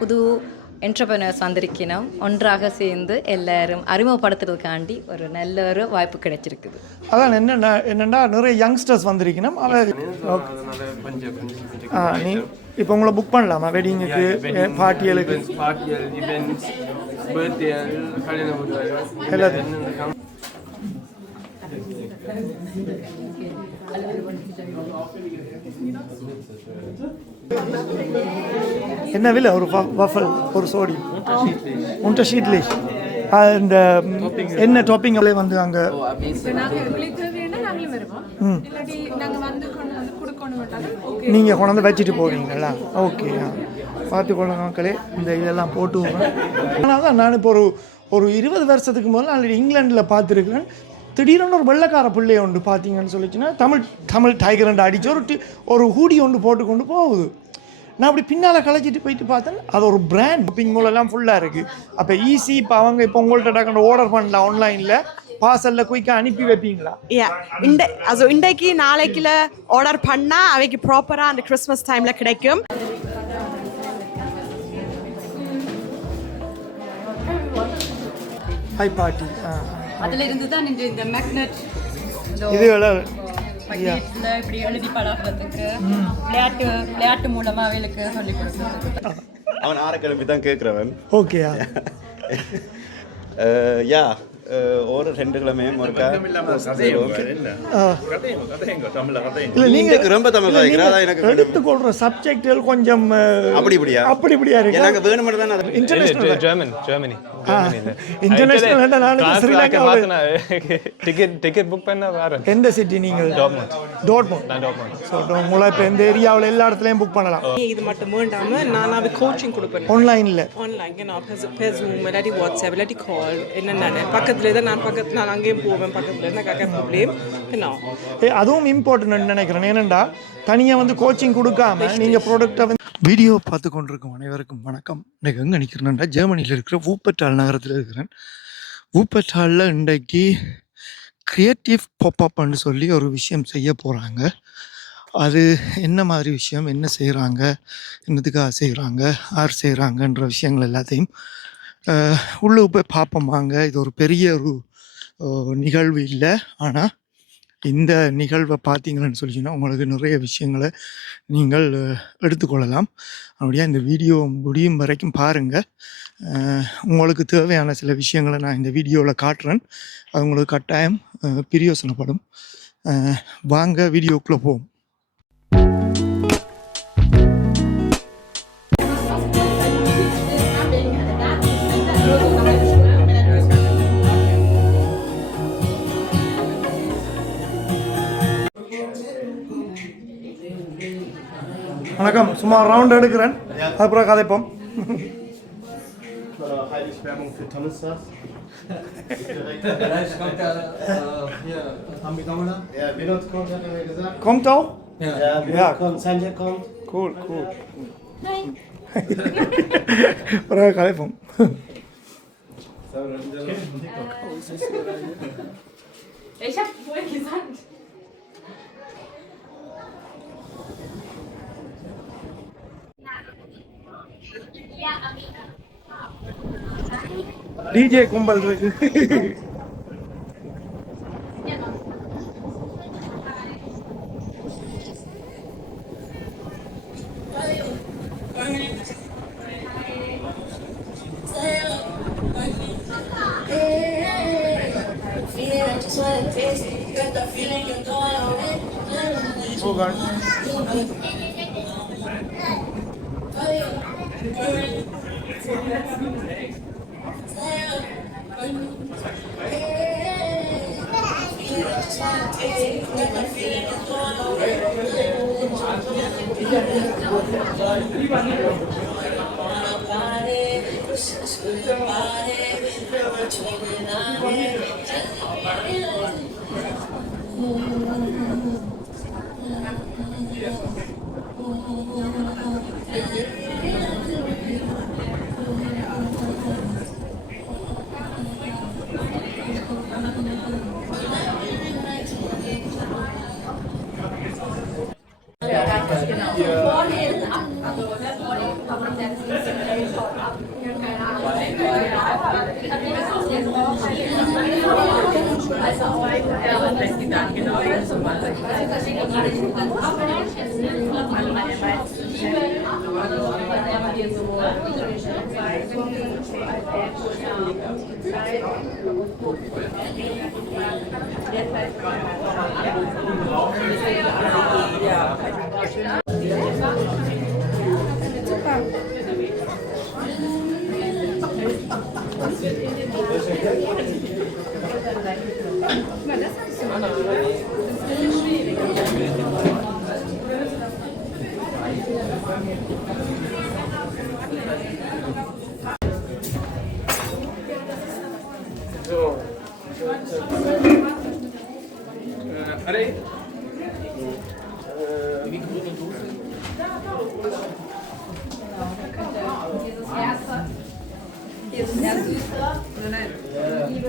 புது என்டர்பிரினர்ஸ் வந்திருக்கணும். ஒன்றாக சேர்ந்து எல்லாரும் அறிமுகப்படுத்துறதுக்காண்டி ஒரு நல்ல ஒரு வாய்ப்பு கிடைச்சிருக்குது. அதான் என்னென்னா நிறைய யங்ஸ்டர்ஸ் வந்திருக்கணும். நீ இப்போ உங்களை புக் பண்ணலாமா வெட்டிங்குக்கு, பார்ட்டியலுக்கு, எல்லாத்துக்கும்? என்ன விலை ஒரு வஃபல், ஒரு சோடி உண்டர்ஷீட்லி? இந்த என்ன டாப்பிங் வந்து அங்கே நீங்கள் கொண்டாந்து வச்சுட்டு போவீங்களா? ஓகே, பார்த்துக்கொள்ள மக்களே. இந்த இதெல்லாம் போட்டு ஆனால் தான் நான் இப்போ ஒரு 20 வருஷத்துக்கு முதல்ல நான் இங்கிலாண்டில் பார்த்துருக்குறேன். திடீர்னு ஒரு வெள்ளைக்கார பிள்ளைய ஒன்று பார்த்தீங்கன்னு சொல்லிச்சுன்னா தமிழ் டைகர் அடித்து ஒரு ஹூடி ஒன்று போட்டுக்கொண்டு போகுது. நான் அப்படி பின்னால் களைச்சிட்டு போயிட்டு பார்த்தேன். அது ஒரு பிராண்ட் ஷாப்பிங் மாலெல்லாம் ஃபுல்லாக இருக்குது. அப்போ ஈஸி. இப்போ உங்கள்கிட்ட டக்குனு ஆர்டர் பண்ணலாம் ஆன்லைனில், பார்சலில் குயிக்காக அனுப்பி வைப்பீங்களா? இன்றைக்கு நாளைக்குல ஆர்டர் பண்ணால் அவைக்கு ப்ராப்பராக அந்த கிறிஸ்மஸ் டைமில் கிடைக்கும். ஹை பார்ட்டி அதில் இருந்து தான் இந்த மேக்னெட் இதுகள் இப்படி எழுதி பழகிறதுக்கு விளையாட்டு மூலமாக அவளுக்கு சொல்லி கொடுக்குறது. அவன் ஆரக்கிழமை தான் கேட்குறவன். ஓகேயா? யா ஒரு 2 கிழமையும் ஒருக்கா ரொம்ப தமிழ் எடுத்துக்கொள்ற சப்ஜெக்டுகள் கொஞ்சம் அப்படியா இருக்கு. எனக்கு வேணுமென்று தான் international Germany international Sri Lanka ticket book பண்ண வரேன். எந்த சிட்டி நீங்கள்? டாட்மண்ட். ஸோ உங்களை இப்போ இந்த ஏரியாவில் எல்லா இடத்துலையும் புக் பண்ணலாம். இது மட்டும் வேண்டாம நான் கோச்சிங் கொடுப்பேன் ஆன்லைனில். இல்லாட்டி வாட்ஸ்அப் இல்லாட்டி கால் என்னென்ன பக்கத்துல தான் நான் அங்கேயும் போவேன். பக்கத்துல இருந்தால் ப்ராப்ளம் என்ன அதுவும் இம்பார்ட்டன்ட் நினைக்கிறேன். ஏனெண்டா தனியாக வந்து கோச்சிங் கொடுக்காம நீங்கள் ப்ராடக்டை வீடியோ பார்த்து கொண்டிருக்கும் அனைவருக்கும் வணக்கம். இன்றைக்கு எங்கே நிற்கிறேன்னா ஜெர்மனியில் இருக்கிற வூப்பர்டால் நகரத்தில் இருக்கிறேன். வூப்பர்டாலில் இன்றைக்கு க்ரியேட்டிவ் பாப்அப்னு சொல்லி ஒரு விஷயம் செய்ய போகிறாங்க. அது என்ன மாதிரி விஷயம், என்ன செய்கிறாங்க, என்னதுக்காக செய்கிறாங்க, யார் செய்கிறாங்கன்ற விஷயங்கள் எல்லாத்தையும் உள்ளே போய் பார்ப்போம் வாங்க. இது ஒரு பெரிய ஒரு நிகழ்வு இல்லை, ஆனால் இந்த நிகழ்வை பார்த்தீங்கன்னு சொல்லிச்சுன்னா உங்களுக்கு நிறைய விஷயங்களை நீங்கள் எடுத்துக்கொள்ளலாம். அப்படியே இந்த வீடியோ முடியும் வரைக்கும் பாருங்கள். உங்களுக்கு தேவையான சில விஷயங்களை நான் இந்த வீடியோவில் காட்டுறேன். அது உங்களுக்கு கட்டாயம் பிரயோசனப்படும். வாங்க வீடியோக்குள்ளே போவோம். வணக்கம். சும்மா ரவுண்ட் எடுக்கிறேன், அப்புறம் கதைப்போம். Kommt auch? Ja, Sanja kommt. Cool. அப்புறம் கதைப்போம். Ich hab vorhin gesagt. DJ கும்பல் இருக்கு.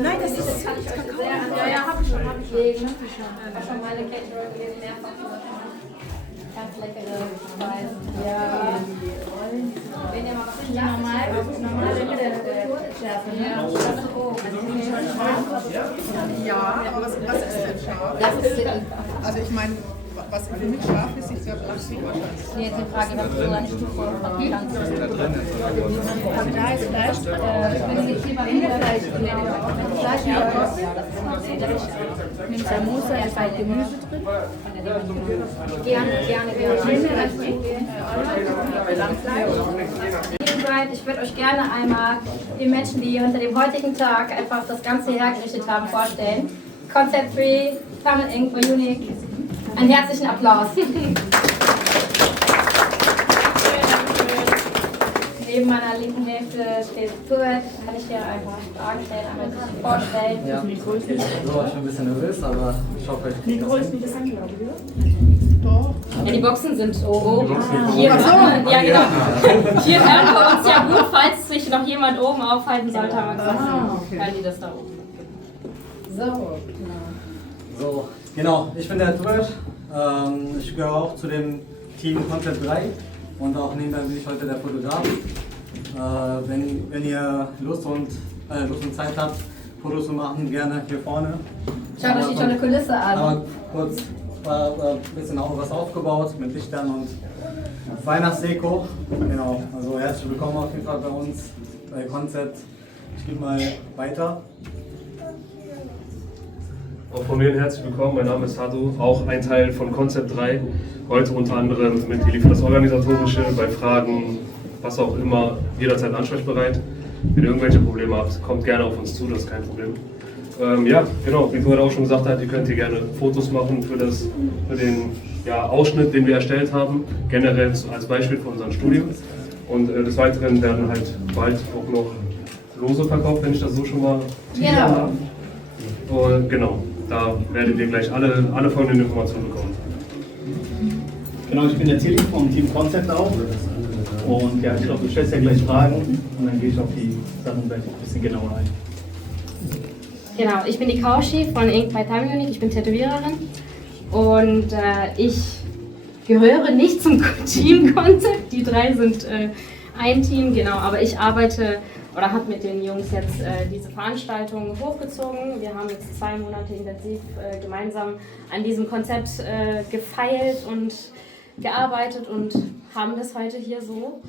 Nein, das ist Kakao. Ja, habe ich schon. Schon meine Catering gelesen, mehrfach. Ganz leckere Speisen. Ja. Wenn ihr mal was Ja, aber was ist denn scharf? Das ist Also ich meine, was für mich scharf ist, ist ja Plastik wahrscheinlich. jetzt die Frage, was du da nicht vorstellen kannst. Da ist Fleisch, Rinderfleisch drin. Fleisch mit Kost. Nimmst Samosa, ist halt Gemüse drin. Gerne. Ich würde euch gerne einmal die Menschen, die unter dem heutigen Tag einfach das Ganze hergerichtet haben, vorstellen. Concept 3, Tamil Ink for Unique. Einen herzlichen Applaus. Neben meiner linken Hälfte steht Stuart. Kann ich dir einfach Fragen stellen, einmal sich vorstellen? Ja, so, ich bin ein bisschen nervös, aber ich hoffe, ich kriege das hin. Ja, die Boxen sind oben. Hier, ja, genau. Hier hören wir uns ja gut, falls sich noch jemand oben aufhalten sollte, haben wir gesagt, hören die das da oben. So, genau, ich bin der Turet. Ich gehöre auch zu dem Team Concept 3 und auch nebenbei bin ich heute der Fotograf. Wenn ihr Lust und Zeit habt, Fotos zu machen, gerne hier vorne. Schaut euch die tolle Kulisse an. Aber kurz ein bisschen auch was aufgebaut mit Lichtern und Weihnachtsdeko. Genau, also herzlich willkommen auf jeden Fall bei uns, bei Concept. Ich gebe mal weiter. Auch von mir herzlich willkommen, mein Name ist Hadu, auch ein Teil von Concept 3. Heute unter anderem mit Eli für das Organisatorische, bei Fragen, was auch immer, jederzeit ansprechbereit. Wenn ihr irgendwelche Probleme habt, kommt gerne auf uns zu, das ist kein Problem. Ja, genau, wie Turet auch schon gesagt hat, ihr könnt hier gerne Fotos machen für den Ausschnitt, den wir erstellt haben, generell als Beispiel für unseren Studio. Und des Weiteren werden halt bald auch noch Lose verkauft, wenn ich das so schon mal habe. Und genau, da werdet ihr gleich alle folgenden Informationen bekommen. Genau, ich bin der Tilly vom Team Concept auch. Und ja, ich glaube, du stellst ja gleich Fragen und dann gehe ich auf die Sachen gleich ein bisschen genauer ein. Genau, ich bin die Kaushi von Ink by Tamil Unique, ich bin Tätowiererin und ich gehöre nicht zum Team Concept, die drei sind ein Team, genau, aber ich arbeite oder habe mit den Jungs jetzt diese Veranstaltung hochgezogen. Wir haben jetzt 2 Monate intensiv gemeinsam an diesem Konzept gefeilt und gearbeitet und haben das heute hier so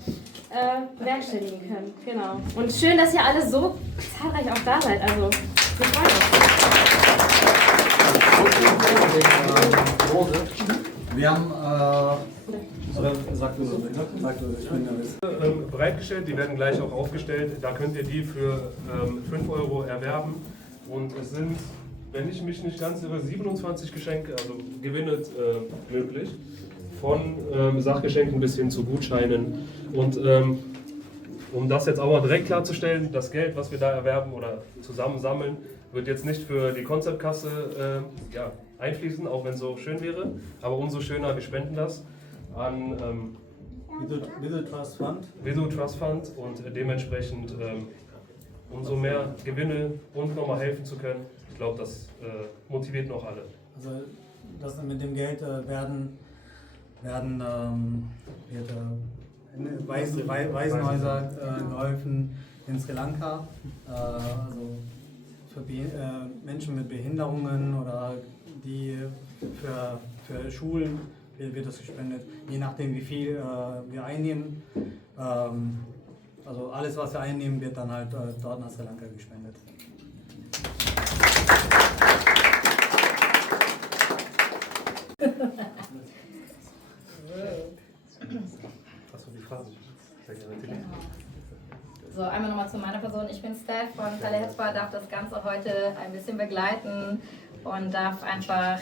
bewerkstelligen können. Genau. Und schön, dass ihr alle so zahlreich auch da seid. Also, wir freuen uns. Wir haben, sag du, ich bin nervös. Bereitgestellt, die werden gleich auch aufgestellt. Da könnt ihr die für 5 € erwerben. Und es sind, wenn ich mich nicht ganz irre, 27 Geschenke, also Gewinne möglich. Von Sachgeschenken bis hin zu Gutscheinen. Und um das jetzt auch mal direkt klarzustellen, das Geld, was wir da erwerben oder zusammensammeln, wird jetzt nicht für die Konzeptkasse einfließen, auch wenn es so schön wäre. Aber umso schöner, wir spenden das an Visu Trust Fund. Visu Trust Fund und dementsprechend umso mehr Gewinne und nochmal helfen zu können. Ich glaube, das motiviert noch alle. Also das mit dem Geld wird Waisenhäuser geholfen in Sri Lanka, also für Menschen mit Behinderungen oder die für Schulen wird das gespendet, je nachdem wie viel wir einnehmen. Also alles, was wir einnehmen, wird dann halt dort nach Sri Lanka gespendet. So, einmal nochmal zu meiner Person. Ich bin Steph von Kalle Hetzbar, darf das Ganze heute ein bisschen begleiten und darf einfach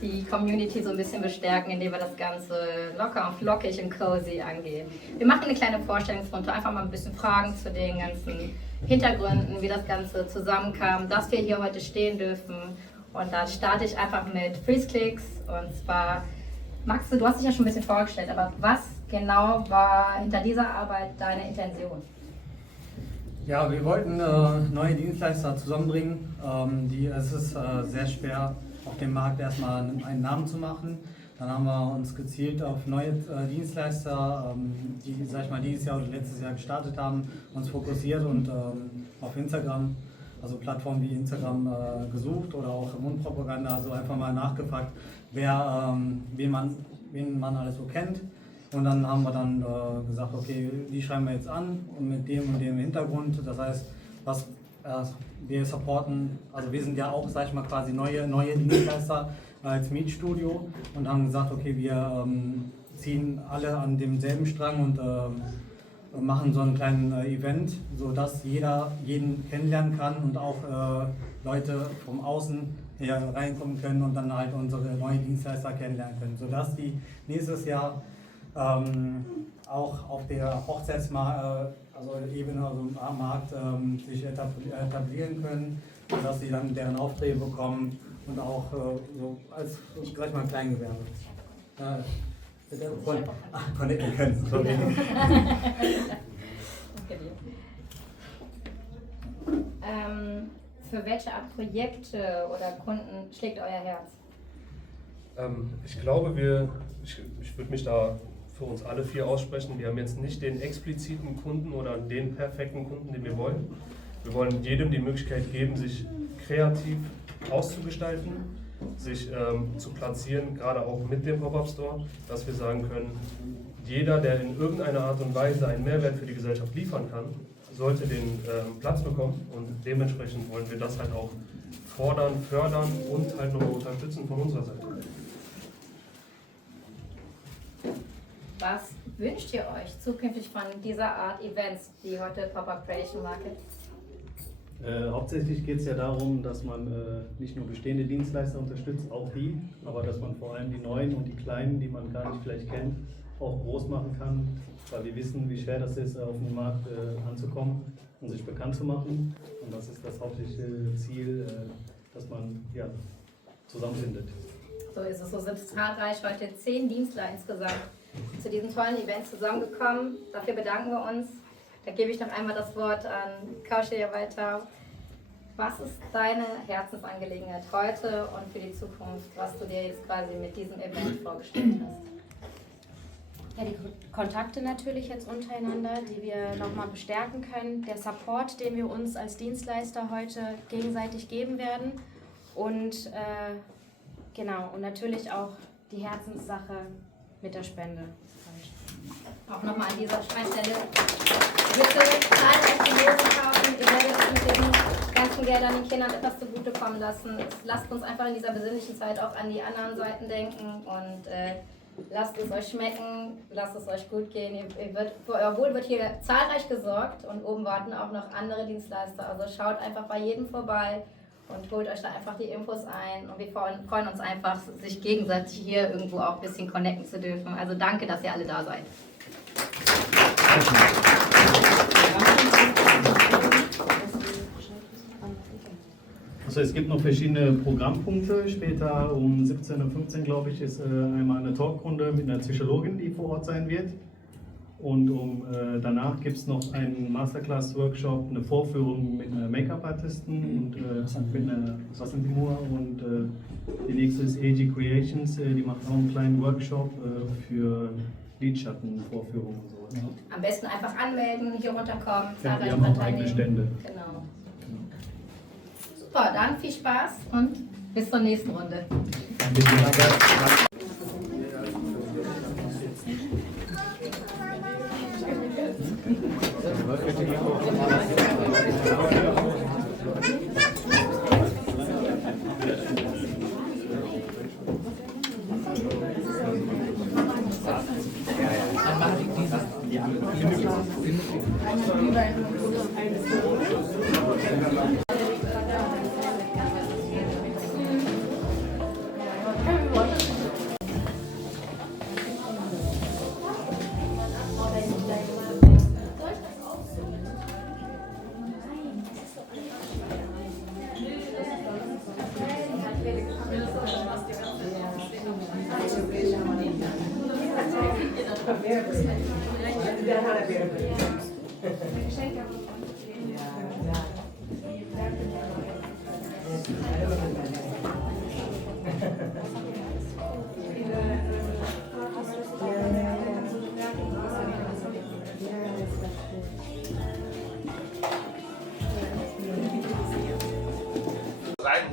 die Community so ein bisschen bestärken, indem wir das Ganze locker und flockig und cozy angehen. Wir machen eine kleine Vorstellungsrunde, einfach mal ein bisschen Fragen zu den ganzen Hintergründen, wie das Ganze zusammenkam, dass wir hier heute stehen dürfen. Und da starte ich einfach mit FreezeClicks. Und zwar, Max, du hast dich ja schon ein bisschen vorgestellt, aber was genau war hinter dieser Arbeit deine Intention? Ja, wir wollten neue Dienstleister zusammenbringen. Es ist sehr schwer, auf dem Markt erstmal einen Namen zu machen. Dann haben wir uns gezielt auf neue Dienstleister, die, sag ich mal, dieses Jahr oder letztes Jahr gestartet haben, uns fokussiert und auf Instagram, also Plattformen wie Instagram gesucht oder auch Mundpropaganda, also einfach mal nachgefragt, wen man alles so kennt. Und dann haben wir dann gesagt, okay, die schreiben wir jetzt an und mit dem Hintergrund. Das heißt, wir supporten, also wir sind ja auch, sag ich mal, quasi neue Dienstleister als Mietstudio und haben gesagt, okay, wir ziehen alle an demselben Strang und machen so einen kleinen Event, sodass jeder jeden kennenlernen kann und auch Leute vom Außen hier reinkommen können und dann halt unsere neuen Dienstleister kennenlernen können, sodass die nächstes Jahr auch auf der Hochzeitsmarkt, also Ebene, also am Markt sich etablieren können, dass sie dann deren Aufträge bekommen und auch so als, sag mal, Kleingewerbe. Connecten können. Sorry. Für welche Art Projekte oder Kunden schlägt euer Herz? Ich glaube, ich würde mich da für uns alle 4 aussprechen. Wir haben jetzt nicht den expliziten Kunden oder den perfekten Kunden, den wir wollen. Wir wollen jedem die Möglichkeit geben, sich kreativ auszugestalten, sich zu platzieren, gerade auch mit dem Pop-Up-Store, dass wir sagen können, jeder, der in irgendeiner Art und Weise einen Mehrwert für die Gesellschaft liefern kann, sollte den Platz bekommen und dementsprechend wollen wir das halt auch fordern, fördern und halt noch unterstützen von unserer Seite. Was wünscht ihr euch zukünftig von dieser Art Events, die heute Pop-Up Creation Market? Hauptsächlich geht es ja darum, dass man nicht nur bestehende Dienstleister unterstützt, auch die, aber dass man vor allem die neuen und die kleinen, die man gar nicht vielleicht kennt, auch groß machen kann, weil wir wissen, wie schwer das ist, auf den Markt anzukommen und sich bekannt zu machen. Und das ist das hauptsächliche Ziel, dass man zusammenfindet. So ist es, so sind zahlreich heute 10 Dienstler insgesamt zu diesem tollen Event zusammengekommen. Dafür bedanken wir uns. Da gebe ich noch einmal das Wort an Kaushia weiter. Was ist deine Herzensangelegenheit heute und für die Zukunft, was du dir jetzt quasi mit diesem Event vorgestellt hast? Ja, die Kontakte natürlich jetzt untereinander, die wir nochmal bestärken können. Der Support, den wir uns als Dienstleister heute gegenseitig geben werden. Und genau, und natürlich auch die Herzenssache mit der Spende. Auch nochmal an dieser Stelle. Bitte zahlreich die Losen kaufen. Ihr werdet uns mit diesen ganzen Geldern den Kindern etwas zugutekommen lassen. Lasst uns einfach in dieser besinnlichen Zeit auch an die anderen Seiten denken und lasst es euch schmecken, lasst es euch gut gehen. Für euer Wohl wird hier zahlreich gesorgt und oben warten auch noch andere Dienstleister. Also schaut einfach bei jedem vorbei und holt euch da einfach die Infos ein. Und wir freuen uns einfach, sich gegenseitig hier irgendwo auch ein bisschen connecten zu dürfen. Also danke, dass ihr alle da seid. Also es gibt noch verschiedene Programmpunkte. Später um 17:15 Uhr, glaube ich, ist einmal eine Talkrunde mit einer Psychologin, die vor Ort sein wird. Und danach gibt es noch einen Masterclass-Workshop, eine Vorführung mit einer Make-up-Artistin und mit einer Vasentimur. Und die nächste ist AG Creations, die macht auch einen kleinen Workshop für Lidschattenvorführung und so. Ja. Am besten einfach anmelden, hier runterkommen, Ja, zahlreich wir haben auch eigene teilnehmen. Stände. Genau. Super, dann viel Spaß und bis zur nächsten Runde.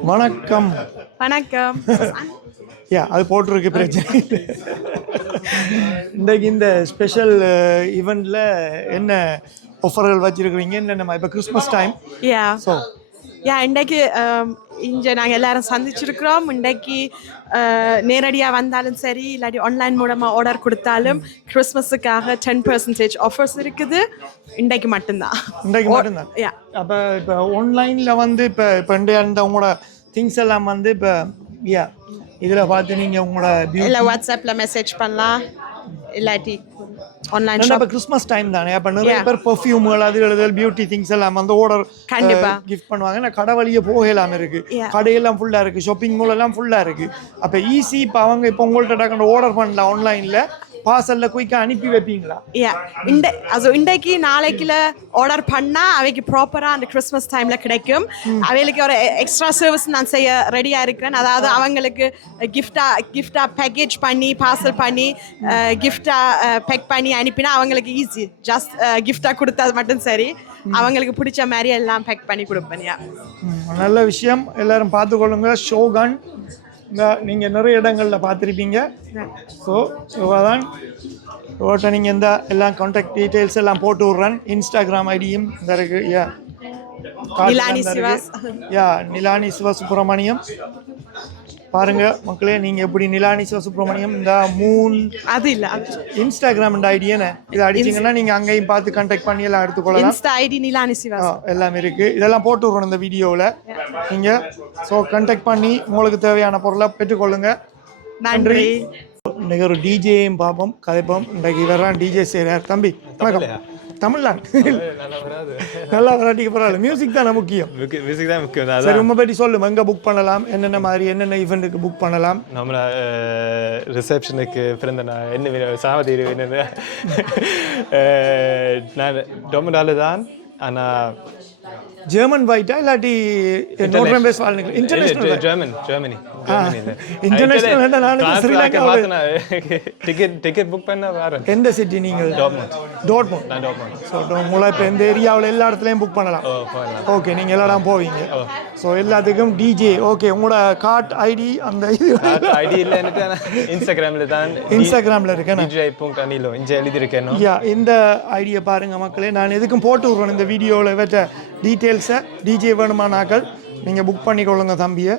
வணக்கம். வணக்கம். யா அது போட்டிருக்கு, பிரச்சனை இல்லை. இன்றைக்கு இந்த special ஈவெண்ட்டில் என்ன ஆஃபர்கள் வச்சுருக்கிறீங்க? என்னென்ன இப்போ Christmas time. Yeah so yeah இன்றைக்கு இங்கே நாங்கள் எல்லாரும் சந்திச்சிருக்கிறோம். இன்றைக்கு நேரடியாக வந்தாலும் சரி இல்லாட்டி ஆன்லைன் மூலமாக ஆர்டர் கொடுத்தாலும் கிறிஸ்மஸுக்காக 10% ஆஃபர்ஸ் இருக்குது. இன்றைக்கு மட்டும்தான். இன்றைக்கு மட்டும்தான். யா அப்போ இப்போ ஆன்லைனில் வந்து இப்போ இந்த உங்களோட திங்ஸ் எல்லாம் வந்து இப்போ யா இதில் பார்த்து நீங்கள் உங்களோட இல்லை வாட்ஸ்அப்பில் மெசேஜ் பண்ணலாம் இல்லாட்டி ஆன்லைன் இப்போ கிறிஸ்மஸ் டைம் தானே, அப்போ நிறைய பேர் பர்ஃப்யூம்கள் அது எழுதல் பியூட்டி திங்ஸ் எல்லாம் வந்து ஆர்டர் கண்டிப்பா கிஃப்ட் பண்ணுவாங்க. நான் கடை வழியே போகலாம் இருக்கு, கடையெல்லாம் ஃபுல்லாக இருக்குது, ஷாப்பிங் மால் எல்லாம் ஃபுல்லாக இருக்குது. அப்போ ஈஸி இப்போ அவங்க இப்போ உங்கள்கிட்ட டக்குனு ஆர்டர் பண்ணலாம் ஆன்லைனில், பார்சலில் குயிக்காக அனுப்பி வைப்பீங்களா? யா இன்றைக்கு நாளைக்குல ஆர்டர் பண்ணால் அவைக்கு ப்ராப்பராக அந்த கிறிஸ்மஸ் டைமில் கிடைக்கும். அவைகளுக்கு ஒரு எக்ஸ்ட்ரா சர்வீஸ் நான் செய்ய ரெடியாக இருக்கிறேன். அதாவது அவங்களுக்கு கிஃப்டாக பேக்கேஜ் பண்ணி பார்சல் பண்ணி கிஃப்டாக பேக் பண்ணி அனுப்பினா அவங்களுக்கு ஈஸி. ஜஸ்ட் கிஃப்டாக கொடுத்தா மட்டும் சரி, அவங்களுக்கு பிடிச்ச மாதிரி எல்லாம் பேக் பண்ணி கொடுப்பேன். யா நல்ல விஷயம். எல்லாரும் பார்த்துக்கொள்ளுங்க. ஷோகன் நீங்கள் நிறைய இடங்களில் பார்த்துருப்பீங்க. ஸோ அதான் ஓட்ட நீங்கள் இந்த எல்லாம் கான்டாக்ட் டீட்டெயில்ஸ் எல்லாம் போட்டு விட்றேன். இன்ஸ்டாகிராம் ஐடியும் இந்த இருக்குது. நிலானி சிவசுப்ரமணியம். பாருங்க மக்களே, நீங்கள் எப்படி நிலானி சிவசுப்ரமணியம் இந்த அது இல்லை இன்ஸ்டாகிராம் ஐடி என்ன இதை அடிச்சிங்கன்னா நீங்கள் அங்கேயும் பார்த்து கான்டாக்ட் பண்ணி எல்லாம் எடுத்துக்கொள்ளலாம். எல்லாம் இருக்குது. இதெல்லாம் போட்டு விட்றோம் இந்த வீடியோவில் நீங்கள். ஸோ கான்டாக்ட் பண்ணி உங்களுக்கு தேவையான பொருளை பெற்றுக்கொள்ளுங்க. நன்றி. இன்றைக்கு ஒரு டிஜேயும் பார்ப்போம், கதைப்போம். இன்றைக்கு இவரான் டிஜே செய்கிறார். தம்பி வணக்கம். தமிழ்தான் நல்லா விளையாட்டிக்கு பரவாயில்ல. மியூசிக் தானே முக்கியம். மியூசிக் தான் முக்கியம். சரி, உங்களை பற்றி சொல்லும். எங்கே புக் பண்ணலாம், என்னென்ன மாதிரி என்னென்ன ஈவெண்ட்டுக்கு புக் பண்ணலாம்? நம்ம ரிசப்ஷனுக்கு பிறந்த நான் என்ன சாவதி என்னென்ன நான் டொமடாலு தான். ஆனால் ஜெர்மன் வைட்டா இல்லாட்டி நோர்டன் வெஸ்ட் வால்னிங் இன்டர்நேஷனல் ஜெர்மனி இன்டர்நேஷனல் நான் ஸ்ரீலங்கா டிக்கெட் புக் பண்ண வரேன். எந்த சிட்டி நீங்கள்? டாட்மண்ட். ஸோ உங்களை இப்போ இந்த ஏரியாவில் எல்லா இடத்துலையும் புக் பண்ணலாம். ஓகே, நீங்கள் எல்லா இடம் போவீங்க. ஸோ எல்லாத்துக்கும் டிஜே. ஓகே, உங்களோட கார்ட் ஐடி அந்த இது ஐடி இல்லை, இன்ஸ்டாகிராமில் இருக்கேன். dj.anilo இங்கே எழுதியிருக்கேன். இந்த ஐடியை பாருங்க மக்களே. நான் எதுக்கும் போட்டு விடுறேன் இந்த வீடியோவில் வச்ச டீட்டெயில்ஸை. டிஜே வேணுமானாக்கள் நீங்கள் புக் பண்ணிக்கொள்ளுங்க தம்பியை.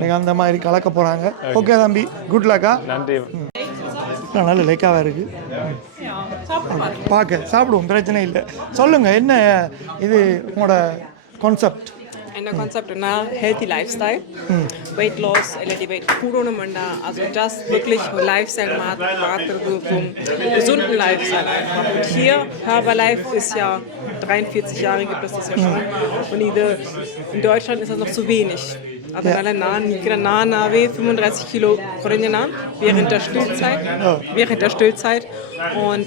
நீங்கள் அந்த மாதிரி கலக்க போகிறாங்க. ஓகே தம்பி, குட் லக்கா. நன்றி. நல்ல லைக்காக இருக்குது. பார்க்க சாப்பிடுவோம், பிரச்சனை இல்லை. சொல்லுங்கள், என்ன இது உங்களோட கான்செப்ட்? என்ன கான்செப்ட்னா healthy lifestyle, weight loss, weight கூடணும் வேண்டாம். also just wirklich Lifestyle மாற்றுறது, gesunden Lifestyle. Und hier, Herbalife ist ja 43 Jahre gibt es das ja schon. Und in Deutschland ist das noch zu wenig. அதனால நான் நிற்கிறேன். நானாவே 35 kilo குறைஞ்சேன் während der Stillzeit. Und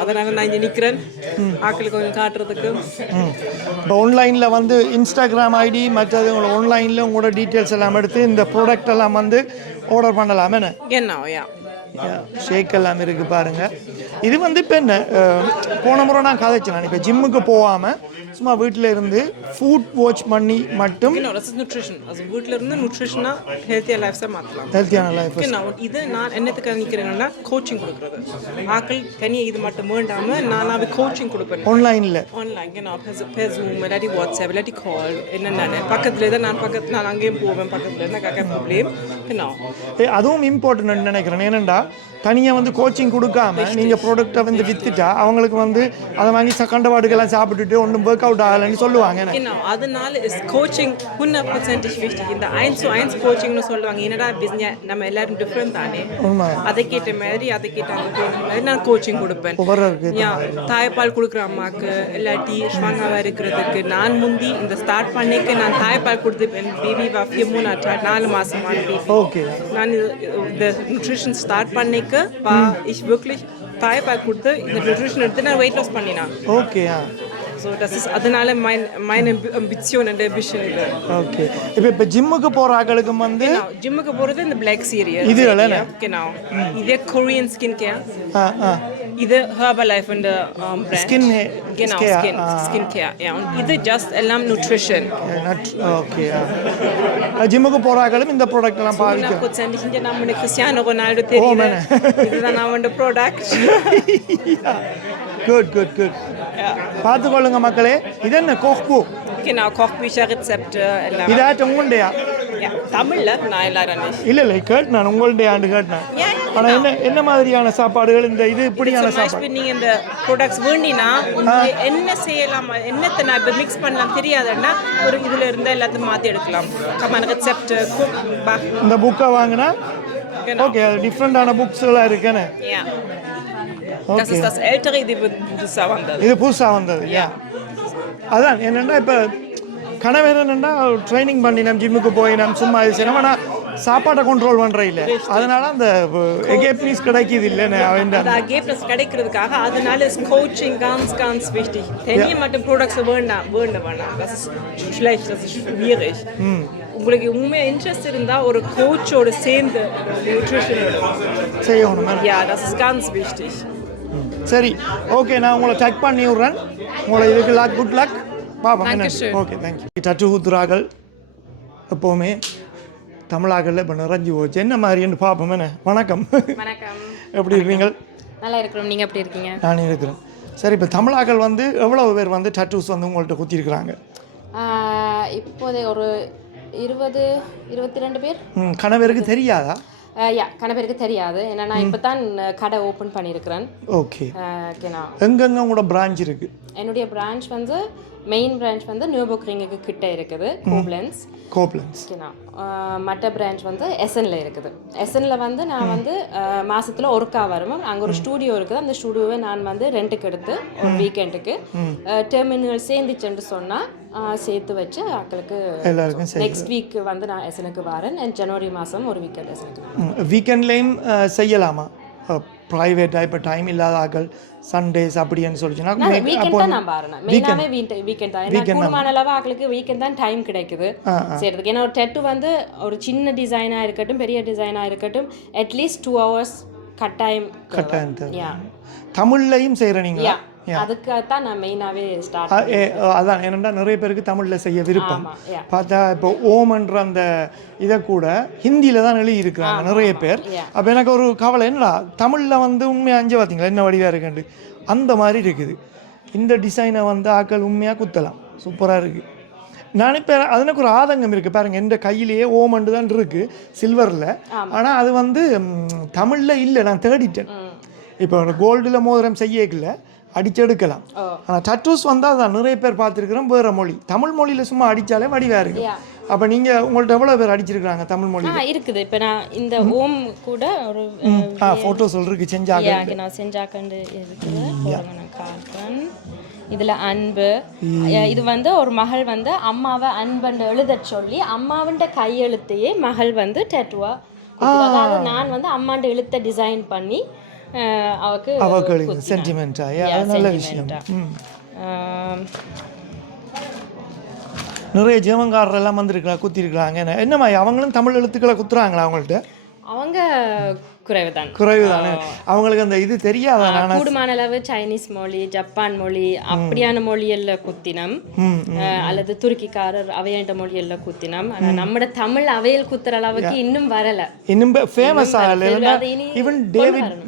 அதனால நான் இங்கே நிற்கிறேன் ஆக்களுக்கு கொஞ்சம் காட்டுறதுக்கு. இப்போ ஆன்லைனில் வந்து இன்ஸ்டாகிராம் ஐடி மற்றது ஆன்லைனில் உங்களோட டீட்டெயில்ஸ் எல்லாம் எடுத்து இந்த ப்ராடக்ட் எல்லாம் வந்து ஆர்டர் பண்ணலாம். என்ன genau, ja. ஷேக் எல்லாம் இருக்குது பாருங்கள். இது வந்து இப்போ என்ன போன முறை நான் கதைச்சேன். நான் இப்போ ஜிம்முக்கு போகாமல் சும்மா வீட்டில் இருந்து ஃபுட் வாட்ச் பண்ணி மட்டும். Genau, das ist Nutrition. Also வீட்டில் இருந்து நியூட்ரிஷனா ஹெல்த்தியாக லைஃப் ஸ்டைல் மாற்றலாம். ஹெல்த்தியான லைஃப். Genau, und இது நான் என்னத்துக்கு நினைக்கிறேன்னா கோச்சிங் கொடுக்குறது. ஆக்கள் தனியாக இது மட்டும் வேண்டாமல் நான் கோச்சிங் கொடுப்பேன். ஆன்லைனில். ஆன்லைன், genau, per Zoom, இல்லாட்டி வாட்ஸ்அப், இல்லாட்டி கால், என்னென்ன பக்கத்தில் தான் நான் அங்கேயும் போவேன், பக்கத்தில் இருந்தால் கேட்க ப்ராப்ளம். Genau. அதுவும் இம்பார்ட்டன்ட் நினைக்கிறேன். ஏனெண்டா தனியாக வந்து கோச்சிங் கொடுக்காம நீங்கள் ப்ராடக்டை வந்து விற்றுட்டா அவங்களுக்கு வந்து அதை வாங்கி கண்டவாடுகள்லாம் சாப்பிட்டுட்டு ஒன்றும் ஒர்க் அவுட் ஆகலைன்னு சொல்லுவாங்க. Genau, அதனால ist Coaching 100% wichtig. இந்த 1:1 கோச்சிங்னு சொல்லுவாங்க. என்னடா பிஸ்னஸ் நம்ம எல்லாரும் டிஃப்ரெண்ட் தானே, அதை கேட்ட மாதிரி நான் கோச்சிங் கொடுப்பேன். தாய்ப்பால் கொடுக்குற அம்மாவுக்கு இல்லாட்டி ஸ்வாங்காவாக இருக்கிறதுக்கு நான் முந்தி இந்த ஸ்டார்ட் பண்ணிக்க நான் தாய்ப்பால் கொடுத்துப்பேன். பேபி 4 Monate 4 மாதமான பேபி. ஓகே, நான் இந்த நியூட்ரிஷன் ஸ்டார்ட் பண்ணிக்க ich wirklich தாய்ப்பால் கொடுத்து இந்த நியூட்ரிஷன் எடுத்து நான் வெயிட் லாஸ் பண்ணினேன். ஓகே. So, das ist அதனால meine Ambition in der Vision. Okay. இப்போ ஜிம்முக்கு போற ஆட்களுக்கு வந்து ஜிம்முக்கு போறது இந்த Black Series. இது இல்லையா? Genau. இது Korean skin care. இது Herbalife in der Brand. Genau, skin care. Ja, und இது just எல்லாம் nutrition. ஓகே. ஜிம்முக்கு போற ஆட்களும் இந்த ப்ராடக்ட் எல்லாம் பாவிக்கலாம். 100% இந்த நம்ம கிறிஸ்டியானோ ரொனால்டோ தெரியுது. இதுதான் அவனோட ப்ராடக்ட். குட். பார்த்துக்கொள்ளுங்க மக்களே. இது என்ன கோக்பு? Genau, Kochbücher, Rezepte எல்லாம். இதாட்ட உங்களுடையா? Ja, தமிழ்ல நான் leider nicht. இல்லை கேட்டேன், உங்களுடைய ஆண்டு கேட்டேன். ஆனால் என்ன மாதிரியான சாப்பாடுகள் இந்த இது இப்படியான சாப்பாடு? நீங்கள் இந்த ப்ராடக்ட்ஸ் வேண்டினா உங்களுக்கு என்ன செய்யலாம், என்னத்தை நான் இப்போ மிக்ஸ் பண்ணலாம் தெரியாதுன்னா ஒரு இதில் இருந்தால் எல்லாத்தையும் மாற்றி எடுக்கலாம். கமான ரெசெப்ட் இந்த புக்கை வாங்கினா ஓகே, அது டிஃப்ரெண்டான புக்ஸ்லாம் இருக்குன்னு. Das ist das ältere, இது புதுசாக வந்தது. இது புதுசாக வந்தது. அதான் என்னென்னா இப்போ கனவு என்னென்னா ட்ரைனிங் பண்ணி நம்ம ஜிம்முக்கு போய் நம்ம சும்மா இது செய்யணும். ஆனால் சாப்பாட்டை கண்ட்ரோல் பண்ணுற இல்லை, அதனால அந்த எகேப்னீஸ் கிடைக்கிது இல்லைன்னு அந்த எகேப்னஸ் கிடைக்கிறதுக்காக. அதனால ist Coaching ganz wichtig. தனியாக மட்டும் ப்ராடக்ட்ஸ் வேண்டாம். Das ist schlecht, das ist schwierig. உங்களுக்கு உண்மையாக இன்ட்ரெஸ்ட் இருந்தால் ஒரு கோச்சோட சேர்ந்து நியூட்ரிஷன் செய்யணும். Ja, das ist ganz wichtig. சரி, ஓகே, நான் உங்களை செக் பண்ணி விட்றேன். உங்களை இதுக்கு குட் லக் பாப்பா. Okay, thank you. டட்டு ஊத்துறாக்கள் எப்போவுமே தமிழாக்களில் இப்போ நிறைஞ்சு போச்சு. என்ன மாதிரின்னு பார்ப்போம். என்ன வணக்கம். எப்படி இருக்கீங்க? நல்லா இருக்கிறோம். நீங்கள் எப்படி இருக்கீங்க? நானும் இருக்கிறேன். சரி, இப்போ தமிழாக்கள் வந்து எவ்வளவு பேர் வந்து டட்டூஸ் வந்து உங்கள்கிட்ட குத்திருக்கிறாங்க? இப்போதே ஒரு 20-22 பேர். கணவருக்கு தெரியாதா? கணவருக்கு தெரியாது. ஏன்னா நான் இப்போ தான் கடை ஓப்பன் பண்ணியிருக்கிறேன். ஓகே. எங்கெங்க உங்களோட பிரான்ச் இருக்கு? என்னுடைய பிரான்ச் வந்து மெயின் பிரான்ச் வந்து நியூபோக்ரிங்குக்கு கிட்ட இருக்குது, கோப்லன்ஸ். மற்ற பிரான்ச் வந்து எஸ்என்ல இருக்குது. எஸ்என்ல வந்து நான் வந்து மாசத்துல ஒருக்கா வருவேன். அங்கே ஒரு ஸ்டூடியோ இருக்குது. அந்த ஸ்டூடியோவை நான் வந்து ரெண்ட்டுக்கு எடுத்து ஒரு வீக்கெண்டுக்கு டெர்மினல் சேர்ந்துச்சுன்னு சொன்னால் சேர்த்து வச்சு ஆக்களுக்கு நெக்ஸ்ட் வீக் வந்து நான் எஸ்எனுக்கு வரேன். ஜனவரி மாதம் ஒரு வீக்கெண்ட் எஸ்எனுக்கு. வீக்கெண்ட்லேயும் செய்யலாமா? ப்ரைவேட்டாக இப்போ டைம் இல்லாத ஆக்கள் சண்டேஸ் அப்படின்னு சொல்லிச்சுன்னா வீக்கெண்ட் தான் நான் பாருறேன். மெயினாகவே வீக்கெண்ட் தான். ஏன்னா கூடுமான அளவு ஆக்களுக்கு வீக்கெண்ட் தான் டைம் கிடைக்குது செய்கிறதுக்கு. ஏன்னா ஒரு டெட்டு வந்து ஒரு சின்ன டிசைனாக இருக்கட்டும், பெரிய டிசைனாக இருக்கட்டும், அட்லீஸ்ட் 2 hours கட்டாயம். தமிழ்லையும் செய்கிற நீங்கள்? அதுக்காகத்தான் நான் மெயினாகவே ஸ்டார்ட். அதான் என்னென்னா நிறைய பேருக்கு தமிழில் செய்ய விருப்பம். பார்த்தா இப்போ ஓமன்ற அந்த இதை கூட ஹிந்தியில் தான் எழுதி இருக்கிறாங்க நிறைய பேர். அப்போ எனக்கு ஒரு கவலை, என்னடா தமிழில் வந்து உண்மையாக அஞ்சு பார்த்தீங்களா என்ன வடிவாக இருக்குண்டு அந்த மாதிரி இருக்குது. இந்த டிசைனை வந்து ஆக்கள் உண்மையாக குத்தலாம், சூப்பராக இருக்குது. நான் இப்போ அதனுக்கு ஒரு ஆதங்கம் இருக்குது பாருங்கள். எந்த கையிலேயே ஓமண்டு தான் இருக்குது சில்வரில். ஆனால் அது வந்து தமிழில் இல்லை, நான் தேடிட்டேன். இப்போ கோல்டில் மோதிரம் செய்யல அடிச்செடுக்கலாம். ஆனால் டட்டூஸ் வந்தால் அதான் நிறைய பேர் பார்த்துருக்குறோம் வேறு மொழி. தமிழ் மொழியில் சும்மா அடித்தாலே வடிவாக இருக்குது. அப்போ நீங்கள் உங்கள்கிட்ட எவ்வளோ பேர் அடிச்சிருக்கிறாங்க தமிழ் மொழி? இருக்குது. இப்போ நான் இந்த ஓம் கூட ஒரு ஃபோட்டோ சொல்றதுக்கு செஞ்சாக்க நான் செஞ்சாக்கண்டு இருக்குது. நான் காட்டுறேன். இதில் அன்பு. இது வந்து ஒரு மகள் வந்து அம்மாவை அன்புன்னு எழுத சொல்லி அம்மாவுண்ட கையெழுத்தையே மகள் வந்து டேட்டுவா. அதாவது நான் வந்து அம்மாண்ட எழுத்தை டிசைன் பண்ணி அவருக்கு சென்டிமெண்டா. நல்ல விஷயம். நிறைய ஜீவங்காரர் எல்லாம் வந்திருக்கலாம், குத்திருக்கிறாங்க. என்னம்மா அவங்களும் தமிழ் எழுத்துக்களை குத்துறாங்களா அவங்கள்ட்ட? அவங்க குறைவு தான். குறைவு தானே. அவங்களுக்கு அந்த இது தெரியாதா? கூடுமான அளவு சைனீஸ் மொழி, ஜப்பான் மொழி அப்படியான மொழியெல்லாம் குத்தினம், அல்லது துருக்கிக்காரர் அவையண்ட மொழியெல்லாம் குத்தினம். ஆனா நம்ம தமிழ் அவையல் குத்துற அளவுக்கு இன்னும் வரல, இன்னும் ஃபேமஸ் ஆகல. ஈவன்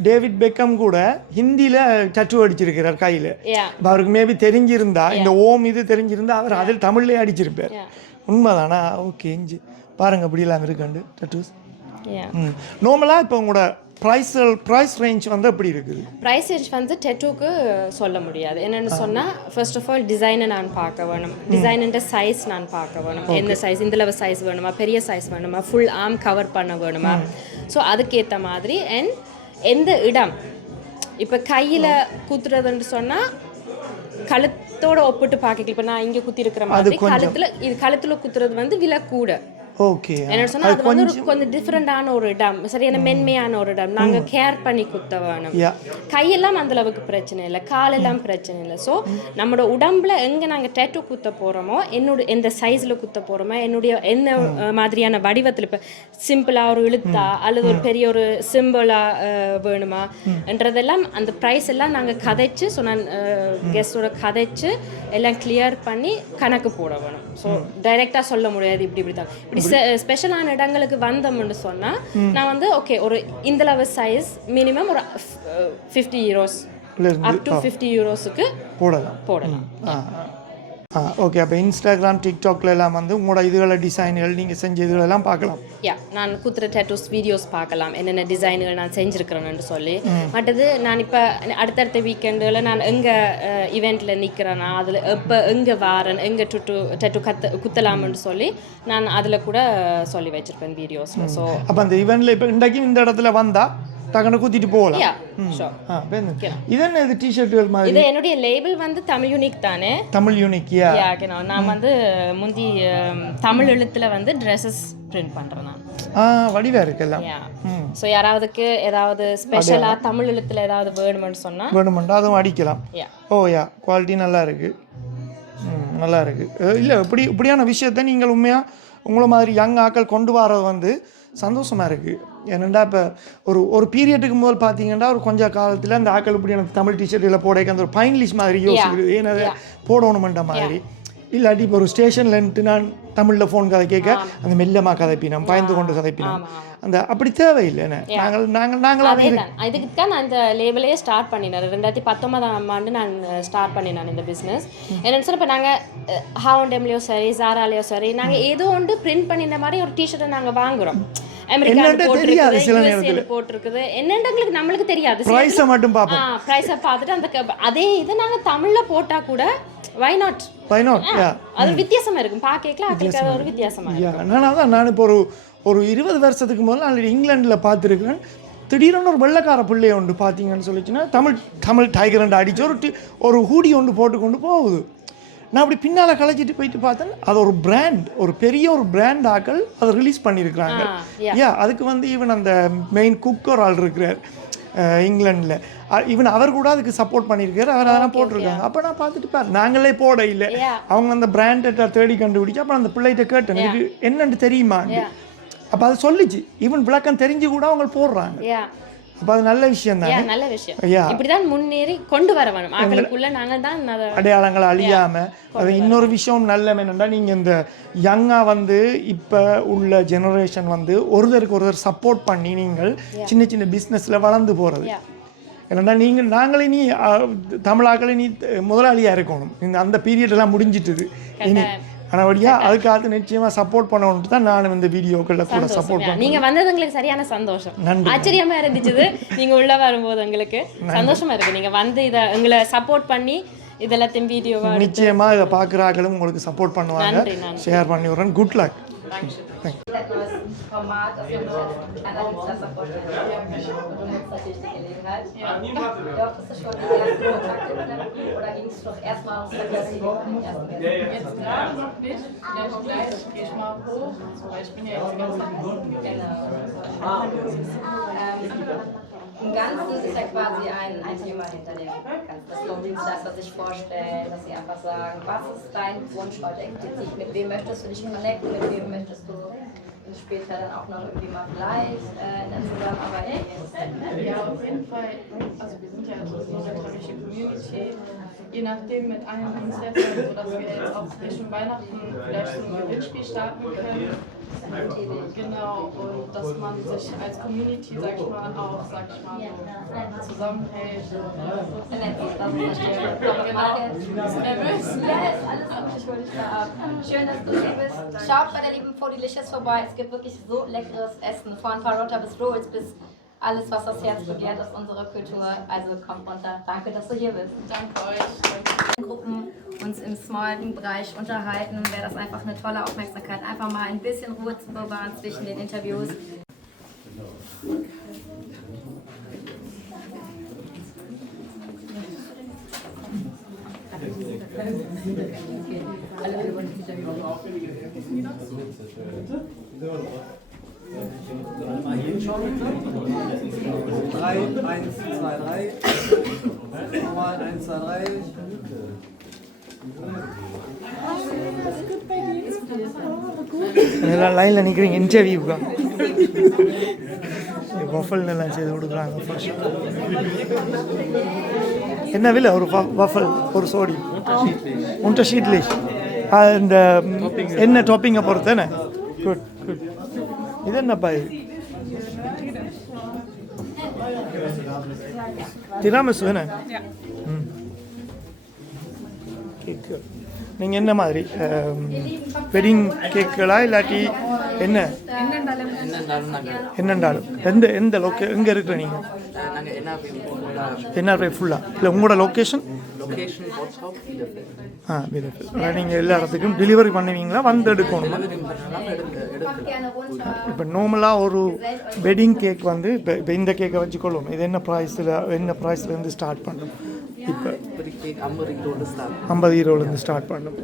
டேவிட் பெக்கம் கூட ஹிந்தியில டட்டு அடிச்சிருக்கிறார் கையில. அவருக்கு மேபி தெரிஞ்சிருந்தா, இந்த ஓம் இது தெரிஞ்சிருந்தா அவர் அதில் தமிழ்லேயே அடிச்சிருப்பார். உண்மைதானா? ஓகே, பாருங்க அப்படிலாம் இருக்காண்டு டட்டூஸ். நார்மலாக இப்போ உங்களோட ப்ரைஸ் ரேஞ்ச் வந்து எப்படி இருக்குது? ப்ரைஸ் ரேஞ்ச் வந்து டெட்டூக்கு சொல்ல முடியாது. என்னென்னு சொன்னால், ஃபர்ஸ்ட் ஆஃப் ஆல் டிசைனை நான் பார்க்க வேணும், டிசைனுன்ற சைஸ் நான் பார்க்க வேணும். எந்த சைஸ், இந்த அளவு சைஸ் வேணுமா, பெரிய சைஸ் வேணுமா, ஃபுல் ஆர்ம் கவர் பண்ண வேணுமா. ஸோ அதுக்கேற்ற மாதிரி. அண்ட் எந்த இடம், இப்போ கையில் குத்துறதுன்னு சொன்னால் கழுத்தோட ஒப்பிட்டு பார்க்க, இப்போ நான் இங்கே குத்தி இருக்கிற மாதிரி கழுத்தில் குத்துறது வந்து விலை கூட. ஓகே, என்ன சொன்னா அது வந்து கொஞ்சம் டிஃபரெண்டான ஒரு இடம், சரியான மென்மையான ஒரு இடம், நாங்க கேர் பண்ணி குத்த வேணும். கையெல்லாம் அந்த அளவுக்கு பிரச்சனை இல்லை, காலெல்லாம் பிரச்சனை இல்லை. ஸோ நம்மளோட உடம்புல எங்க நாங்க டேட்டூ குத்த போறோமோ, என்னோட எந்த சைஸ்ல குத்த போறோமோ, என்னுடைய என்ன மாதிரியான வடிவத்தில், இப்போ சிம்பிளா ஒரு இழுத்தா அல்லது ஒரு பெரிய ஒரு சிம்பிளா வேணுமா என்றதெல்லாம் அந்த ப்ரைஸ் எல்லாம் நாங்க கதைச்சு, ஸோ நான் கெஸ்டோட கதைச்சு எல்லாம் கிளியர் பண்ணி கணக்கு போட வேணும். ஸோ டைரெக்டாக சொல்ல முடியாது இப்படி இப்படி தான். இப்படி ஸ்பெஷலான இடங்களுக்கு வந்தோம்னு சொன்னால் நான் வந்து ஓகே ஒரு இந்த லெவல் சைஸ் மினிமம் ஒரு 50 euros அப் டு 50 euros போடலாம். ஓகே, அப்போ இன்ஸ்டாகிராம் டிக்டாக்ல எல்லாம் வந்து உங்களோட இதுகளை டிசைன்கள் நீங்கள் செஞ்ச இதுகளெல்லாம் பார்க்கலாம். நான் குத்துற டேட்டூஸ் வீடியோஸ் பார்க்கலாம், என்னென்ன டிசைன்கள் நான் செஞ்சுருக்கிறேன்னு சொல்லி. மற்றது நான் இப்போ அடுத்தடுத்த வீக்கெண்டில் நான் எங்கே இவெண்ட்டில் நிற்கிறேன்னா, அதில் எப்போ எங்கே வாரேன், எங்கே டேட்டூ குத்தலாம்னு சொல்லி நான் அதில் கூட சொல்லி வச்சுருப்பேன் வீடியோஸில். ஸோ அப்போ அந்த இவெண்ட்டில் இப்போ இன்றைக்கும் இந்த இடத்துல வந்தால் டக்குனு குத்திட்டு போகலாம். இது டிஷர்ட்டுகள் மாதிரி. இது என்னுடைய லேபிள் வந்து தமிழ் யூனிக் தானே. தமிழ் யூனிக். நான் வந்து முந்தி தமிழ் எழுத்துல வந்து ட்ரெஸ்ஸஸ் பிரிண்ட் பண்றேன் நான். வடிவா இருக்குல்ல. ஸோ யாராவதுக்கு ஏதாவது ஸ்பெஷலா தமிழ் எழுத்துல ஏதாவது வேணும்னு சொன்னா அதுவும் அடிக்கலாம். குவாலிட்டி நல்லா இருக்கு, நல்லா இருக்கு. இல்லை இப்படியான விஷயத்த நீங்கள் உண்மையாக உங்களை மாதிரி யங் ஆக்கள் கொண்டு வரது வந்து சந்தோஷமாக இருக்குது. ஏன்னா இப்போ ஒரு பீரியடுக்கு முதல் பார்த்தீங்கன்னா ஒரு கொஞ்சம் காலத்தில் அந்த ஆக்கள் இப்படி எனக்கு தமிழ் டிஷர்ட்டில் போடைக்கு அந்த ஒரு பைன்லிஷ் மாதிரி யோசிக்கிறது, ஏன்னா போடணுமென்ற மாதிரி. இல்லாட்டி இப்போ ஒரு ஸ்டேஷன்லன்ட்டு நான் தமிழில் ஃபோன் கதை கேட்க அந்த மெல்லமாக கதைப்பினோம், பயந்து கொண்டு கதைப்பினோம், அந்த அப்படி தேவையில்லை. நாங்கள் இதுக்கு தான் நான் இந்த லேபிளையே ஸ்டார்ட் பண்ணினேன். 2019 நான் ஸ்டார்ட் பண்ணினேன் இந்த பிஸ்னஸ். என்னென்னு சொன்னால், இப்போ நாங்கள் H&Mலையோ சரி, Zaraலையோ சரி, நாங்கள் ஏதோ ஒன்று பிரிண்ட் பண்ணின மாதிரி ஒரு டிஷர்ட்டை நாங்கள் வாங்குகிறோம். அமெரிக்காவில் போட்டிருக்குது என்னென்னு நம்மளுக்கு தெரியாது. ப்ரைஸை மட்டும் பார்ப்போம், ப்ரைஸை பார்த்துட்டு அந்த அதே இது நாங்கள் தமிழில் போட்டால் கூட why not அது வித்தியாசமா இருக்கும், பார்க்கலாம் ஒரு வித்தியாசமா இருக்கும். நான் இப்போ ஒரு 20 வருஷத்துக்கு முதல்ல நான் இங்கிலாண்டில் பார்த்துருக்கிறேன். திடீர்னு ஒரு வெள்ளைக்கார பிள்ளைய ஒன்று பார்த்தீங்கன்னு சொல்லிச்சுன்னா தமிழ் டைகர் அடித்து ஒரு ஹூடி ஒன்று போட்டுக்கொண்டு போகுது. நான் அப்படி பின்னால் கலைச்சிட்டு போயிட்டு பார்த்தேன், அது ஒரு பிராண்ட், ஒரு பெரிய ஒரு பிராண்ட் ஆக்கள் அதை ரிலீஸ் பண்ணியிருக்கிறாங்க. அதுக்கு வந்து ஈவன் அந்த மெயின் குக் ஒரு ஆள் இருக்கிறார் இங்கிலாண்டில், ஈவன் அவர் கூட அதுக்கு சப்போர்ட் பண்ணியிருக்காரு, அவர் அதெல்லாம் போட்டிருக்காங்க. அப்போ நான் பார்த்துட்டு பாரு, நாங்களே போட இல்லை, அவங்க அந்த பிராண்டை தேடி கண்டுபிடிச்சி அப்புறம் அந்த பிள்ளைகிட்ட கேட்டேன், எனக்கு என்னென்னு தெரியுமா, அப்போ அது சொல்லிச்சு, ஈவன் விளக்கம் தெரிஞ்சு கூட அவங்க போடுறாங்க. அப்போ அது நல்ல விஷயம் தான், நல்ல விஷயம். இப்படிதான் முன்னேறி கொண்டு வர வேணும் ஆக்களுக்குள்ள. நாங்கள் தான் அடையாளங்களை அழியாமல். அது இன்னொரு விஷயம் நல்ல என்னென்னா, நீங்கள் இந்த யங்காக வந்து இப்போ உள்ள ஜெனரேஷன் வந்து ஒருத்தருக்கு சப்போர்ட் பண்ணி நீங்கள் சின்ன சின்ன பிஸ்னஸில் வளர்ந்து போகிறது. ஏன்னா நாங்களே நீ தமிழாக்களே நீ முதலாளியாக இருக்கணும், அந்த பீரியடெல்லாம் முடிஞ்சிட்டுது இனி. ஆனால் அதுக்காக நிச்சயமாக சப்போர்ட் பண்ணணும்னு தான் நான் இந்த வீடியோக்களில் கூட சப்போர்ட் பண்ணேன். நீங்கள் வந்தது எங்களுக்கு சரியான சந்தோஷம், ஆச்சரியமாக இருந்துச்சு. நீங்கள் உள்ளே வரும்போது எங்களுக்கு சந்தோஷமாக இருக்குது. நீங்கள் வந்து இதை எங்களை சப்போர்ட் பண்ணி இதெல்லாத்தையும் வீடியோ நிச்சயமாக இதை பார்க்குறாங்களும் உங்களுக்கு சப்போர்ட் பண்ணுவாங்க, ஷேர் பண்ணி விட்றேன். Good luck. Format auf jeden Fall einer Dienstleister vorstellen. Du nutzt natürlich die Gelegenheit. Hattest du schon die ersten Kontakte mit der Crew oder ging es doch erstmal ums Vergleichen? Jetzt gerade noch nicht. Ja, gleich gehe ich mal hoch. Weil ich bin ja jetzt die ganze Zeit unten gewesen. Im Ganzen ist ja quasi ein Thema hinter dem Ganzen, dass die Dienstleister sich vorstellen, dass sie einfach sagen, was ist dein Wunsch heute explizit, mit wem möchtest du dich connecten, mit wem möchtest du später dann auch noch irgendwie mal vielleicht in der Zusammenarbeit gehen? Ja, auf jeden Fall. Also wir sind ja sowieso eine tragische Community. Je nachdem mit allen Dienstleistern, sodass wir jetzt auch Richtung Weihnachten vielleicht so ein Gewinnspiel starten können. Genau, und dass man sich als Community, sag ich mal, auch, sag ich mal, so zusammenhält. Nervös? Ja, ist alles gut, ich hole dich da ab. Schön, dass du hier bist. Schaut bei der lieben Foodylicious vorbei, es gibt wirklich so leckeres Essen, von Parotta bis Rolls bis alles, was das Herz begehrt, ist unsere Kultur. Also kommt runter. Danke, dass du hier bist. Danke euch. Gruppen uns im Smalltalk-Bereich unterhalten, wäre das einfach eine tolle Aufmerksamkeit, einfach mal ein bisschen Ruhe zu bewahren zwischen den Interviews. Mal hier hinschauen. 3, 1, 2, 3. Nochmal 1, 2, 3. எல்லாம் லைனில் நிற்கிறீங்க இன்டர்வியூக்கா வஃபல் எல்லாம் செய்து கொடுக்குறாங்க first என்ன விலை ஒரு வஃபல் ஒரு சோடி unterschiedlich இந்த என்ன டாப்பிங்கை பொறுத்தேனே குட் குட் இது என்னப்பா இது திராமிசு என்ன கேக்கு நீங்கள் என்ன மாதிரி வெட்டிங் கேக்குகளா இல்லாட்டி என்ன என்னண்டாலும் எந்த எங்கே இருக்கிற நீங்கள் என்ஆர்ஐ ஃபுல்லாக இல்லை உங்களோட லொக்கேஷன் நீங்கள் எல்லா இடத்துக்கும் டெலிவரி பண்ணுவீங்களா வந்து எடுக்கணுமா இப்போ நார்மலாக ஒரு வெட்டிங் கேக் வந்து இப்போ இந்த கேக்கை வச்சுக்கொள்ளும் இது என்ன ப்ரைஸ்லேருந்து ஸ்டார்ட் பண்ணும் இப்போ 50 யூரோலேருந்து ஸ்டார்ட் பண்ணும்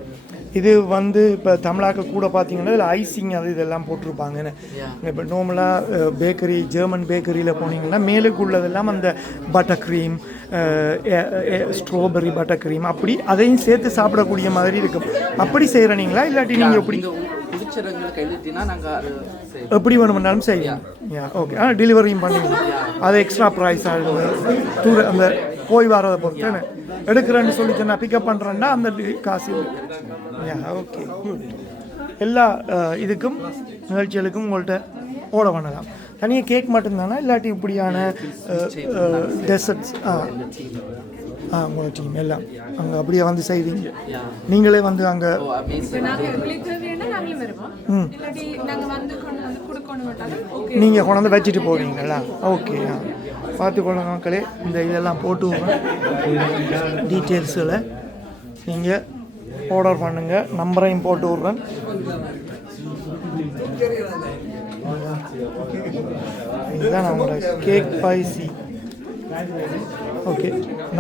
இது வந்து இப்போ தமிழாக்க கூட பார்த்தீங்கன்னா இதில் ஐசிங் அது இதெல்லாம் போட்டிருப்பாங்கன்னு இப்போ நார்மலாக பேக்கரி ஜெர்மன் பேக்கரியில் போனீங்கன்னா மேலுக்குள்ளதெல்லாம் அந்த butter cream strawberry butter cream அப்படி அதையும் சேர்த்து சாப்பிடக்கூடிய மாதிரி இருக்கும் அப்படி செய்கிறீங்களா இல்லாட்டி நீங்கள் எப்படி எப்படி வேணும்னாலும் செய்வீங்க ஓகே டெலிவரியும் பண்ணுவீங்க அது எக்ஸ்ட்ரா ப்ரைஸ் ஆகுது அந்த போய் வரதை பொறுத்து எடுக்கிறேன்னு சொல்லி நான் பிக்கப் பண்ணுறேன்னா அந்த காசு ஓகே குட் எல்லா இதுக்கும் நிகழ்ச்சிகளுக்கும் உங்கள்கிட்ட ஓட பண்ணலாம் தனியாக கேக் மட்டும்தானா இல்லாட்டி இப்படியான டெசர்ட்ஸ் உங்களோட டீம் எல்லாம் அங்கே அப்படியே வந்து செய்வீங்க நீங்களே வந்து அங்கே நீங்கள் கொண்டாந்து வச்சுட்டு போவீங்களா ஓகே பார்த்துக்கொள்ளுங்க மக்களே இந்த இதெல்லாம் போட்டு டீட்டெயில்ஸில் நீங்கள் ஆர்டர் பண்ணுங்கள் நம்பரையும் போட்டு விட்றேன் இதுதான் நம்மளோட கேக் பைசி ஓகே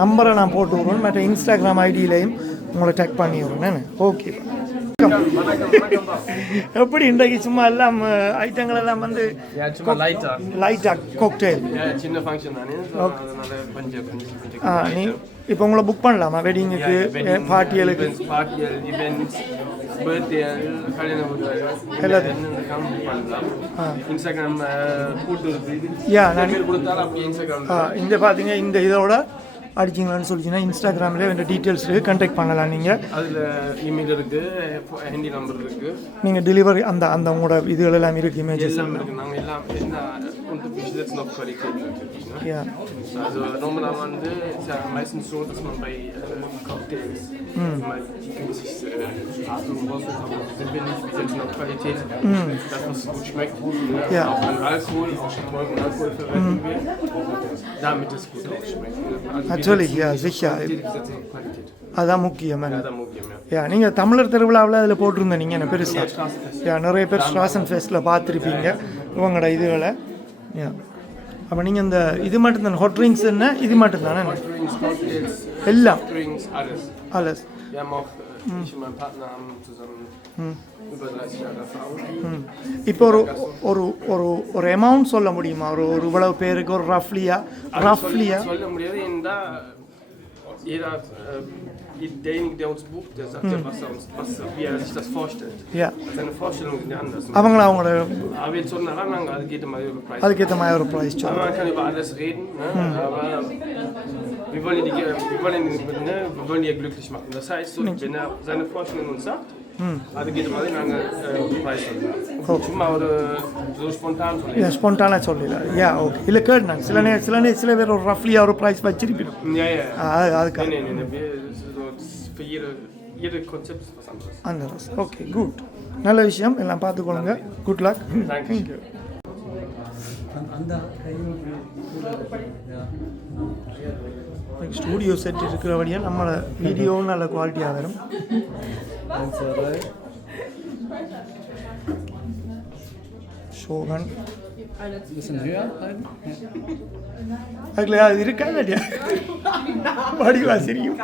நம்பரை நான் போட்டு விட்றேன் மற்ற இன்ஸ்டாகிராம் ஐடியிலையும் உங்களை டேக் பண்ணி விட்றேன் ஓகே எப்படி இன்றைக்கு சும்மா எல்லாம் ஐட்டங்கள் எல்லாம் வந்து லைட்டா காக்டெயில் சின்ன ஃபங்க்ஷன் தானே நீ இப்போ உங்களை புக் பண்ணலாமா வெட்டிங்குக்கு பார்ட்டியலுக்கு இவெண்ட்ஸ் பர்த்டே இன்ஸ்டாகிராம் போட்டு கொடுத்தாலும் அப்படி இன்ஸ்டாகிராம் இந்த பார்த்தீங்க இந்த இதோட அடிச்சிங்களான்னு சொல்லிச்சிங்கன்னா இன்ஸ்டாகிராமில் வேறு டீட்டெயில்ஸ் இருக்குது கான்டாக்ட் பண்ணலாம் நீங்கள் அதில் இமெயில் இருக்குது ஹேண்டி நம்பர் இருக்குது நீங்கள் டெலிவரி அந்த உங்களோட இதுகள் எல்லாம் இருக்குது இமேஜஸ் எல்லாம் இருக்குது நாங்கள் எல்லாம் என்ன unterschiedlich noch Qualität natürlich. Ne? Ja. Also normaler Wandel ist ja meistens so, dass man bei Cocktails mal die günstig Achtung raussucht, aber sind wir nicht, wir setzen auf Qualität, das was gut schmeckt, ne? Ja. Auch an Alkohol, auch getrunken Alkohol verwenden wir, damit es gut auch schmeckt. Ne? Also Natürlich, ja, sicher. Qualität. அதான் முக்கியம் அதான் முக்கியம். நீங்கள் தமிழர் திருவிழாவில் அதில் போட்டிருந்தேன் நீங்கள் என்ன பெருசாக நிறைய பேர் ஸ்ட்ராசன் ஃபெஸ்ட்டில் பார்த்துருப்பீங்க இவங்களோட இதுகளை அப்போ நீங்கள் இந்த இது மட்டும்தானே ஹாட் ட்ரிங்க்ஸ் என்ன இது மட்டும்தானே எல்லாம் alles Wir haben auch, ich und mein Partner haben zusammen über 30 Jahre Erfahrung. இப்போ ஒரு அமௌண்ட் சொல்ல முடியுமா ஒரு இவ்வளவு பேருக்கு ஒரு ரஃப்லியா சொல்ல முடியாது, jeder derjenige, der uns bucht, der sagt ja, wie er sich das vorstellt. Ja. Seine Vorstellungen sind ja anders. அவங்களோட Aber jetzt so eine Rangang, also geht immer über Preis. அதுக்கேற்ற மாதிரி ஒரு ப்ரைஸ் Aber சொல்லுங்கள். man kann über alles reden, ne? Aber wir wollen die ja glücklich machen. Das heißt, so, wenn er seine Vorstellungen uns sagt, also geht immer den Preis. Schon mal oder so spontan von யா ஸ்பான்டானாக சொல்லல yeah okay இல்லை கேட்டுனாங்க சில பேர் ஒரு ரஃப்லியாக ஒரு price வச்சிருப்போம் Ja. அதுக்காக Nee. Für jede Konzept ist was anderes. anderes okay good நல்ல விஷயம் எல்லாம் பார்த்துக்கொள்ளுங்க good luck thank you studio set இருக்கிறபடியாக நம்மளோட வீடியோவும் நல்ல குவாலிட்டியாக வரும் ஷோகன் அதுல அது இருக்கா இல்லையா வடிவா சரியும்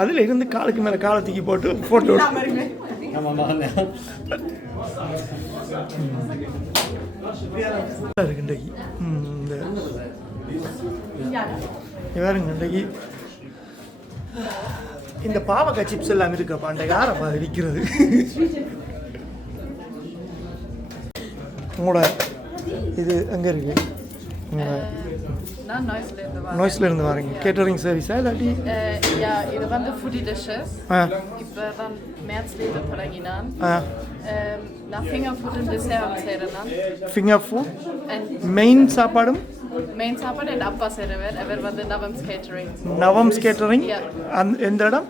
அதில் இருந்து காலுக்கு மேலே காலை தூக்கி போட்டு ஃபோட்டோ இருக்கு இன்றைக்கு வேறுங்க இன்றைக்கு இந்த பாவக்காய் சிப்ஸ் எல்லாம் இருக்கப்பா அந்த யாரப்பா விற்கிறது உங்களோட இது எங்கே இருக்கு நான் நாய்ஸ்லேருந்து வரீங்க கேட்டரிங் சர்வீஸா இல்லாட்டி Ja, இது வந்து ஃபுட்டி டிஷ்ஷஸ் இப்போ தான் மேட்ச்லேருந்து தொடங்கினான் நான் ஃபிங்கர் ஃபுட் அண்ட் டிசர்ட் செய்கிறேன் ஃபிங்கர் ஃபுட் மெயின் சாப்பாடும் மெயின் சாப்பாடு என் அப்பா செய்கிறவர் அவர் வந்து நவம்ஸ் கேட்டரிங் எந்த இடம்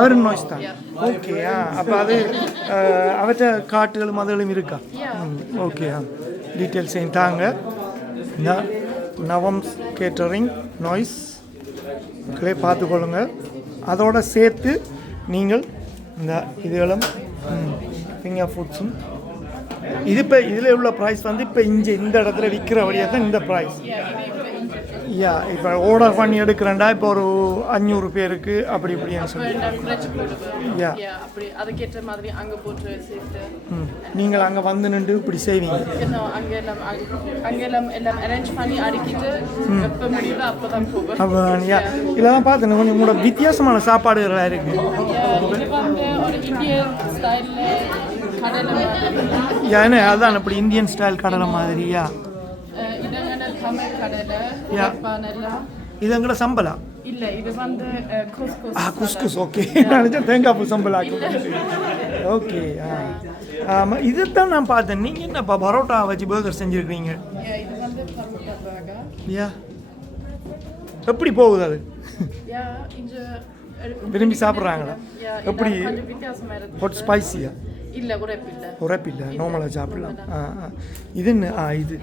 அவரும் நாய்ஸ் தான் ஓகே அப்போ அது அவற்ற காட்டுகளும் அதுகளும் இருக்கா ஓகே டீட்டெயில்ஸ் தாங்க நவம்ஸ் கேட்டரிங் நாய்ஸ் ஓகே பார்த்துக்கொள்ளுங்க அதோடு சேர்த்து நீங்கள் இந்த இதுகளும் ஃபிங்கர் ஃபுட்ஸும் இது இப்போ இதில் உள்ள ப்ரைஸ் வந்து இப்போ இந்த இடத்துல விற்கிற வழியாக தான் இந்த ப்ரைஸ் யா இப்போ ஆர்டர் பண்ணி எடுக்கிறேன்டா இப்போ ஒரு 500 பேருக்கு அப்படி இப்படின்னு சொல்லி யா அப்படி அதுக்கேற்ற மாதிரி அங்கே போட்டு சேர்த்து நீங்கள் அங்கே வந்து நின்று இப்படி செய்வீங்க அங்கெல்லாம் எல்லாம் அரேஞ்ச் பண்ணி அடிக்கிட்டு எப்போ முடியுதோ அப்போ தான் போகும் அப்போ யா இல்லை தான் பார்த்தேன் கொஞ்சம் உங்களோட வித்தியாசமான சாப்பாடுகளாக இருக்குது இது வந்து ஒரு இந்தியன் ஸ்டைலில் கடலை ஏன்னா அதுதான் இப்படி இந்தியன் ஸ்டைல் கடலை மாதிரியா இதங்கன தமிழ் கடலை இது எங்கட சம்பளா இல்லை இது வந்து குஸ்குஸ் ஓகே நினச்சேன் தேங்காய் பூ சம்பளா ஓகே இதுதான் நான் பார்த்தேன் நீங்கள் என்னப்பா பரோட்டா வச்சு பர்கர் செஞ்சுருக்கீங்க இது வந்து பரோட்டா பர்கர் யா எப்படி போகுது அது விரும்பி சாப்பிட்றாங்களா எப்படி ஹாட் ஸ்பைசியா இல்லை உரைப்பில்லை நார்மலாக சாப்பிடலாம் இது என்ன இது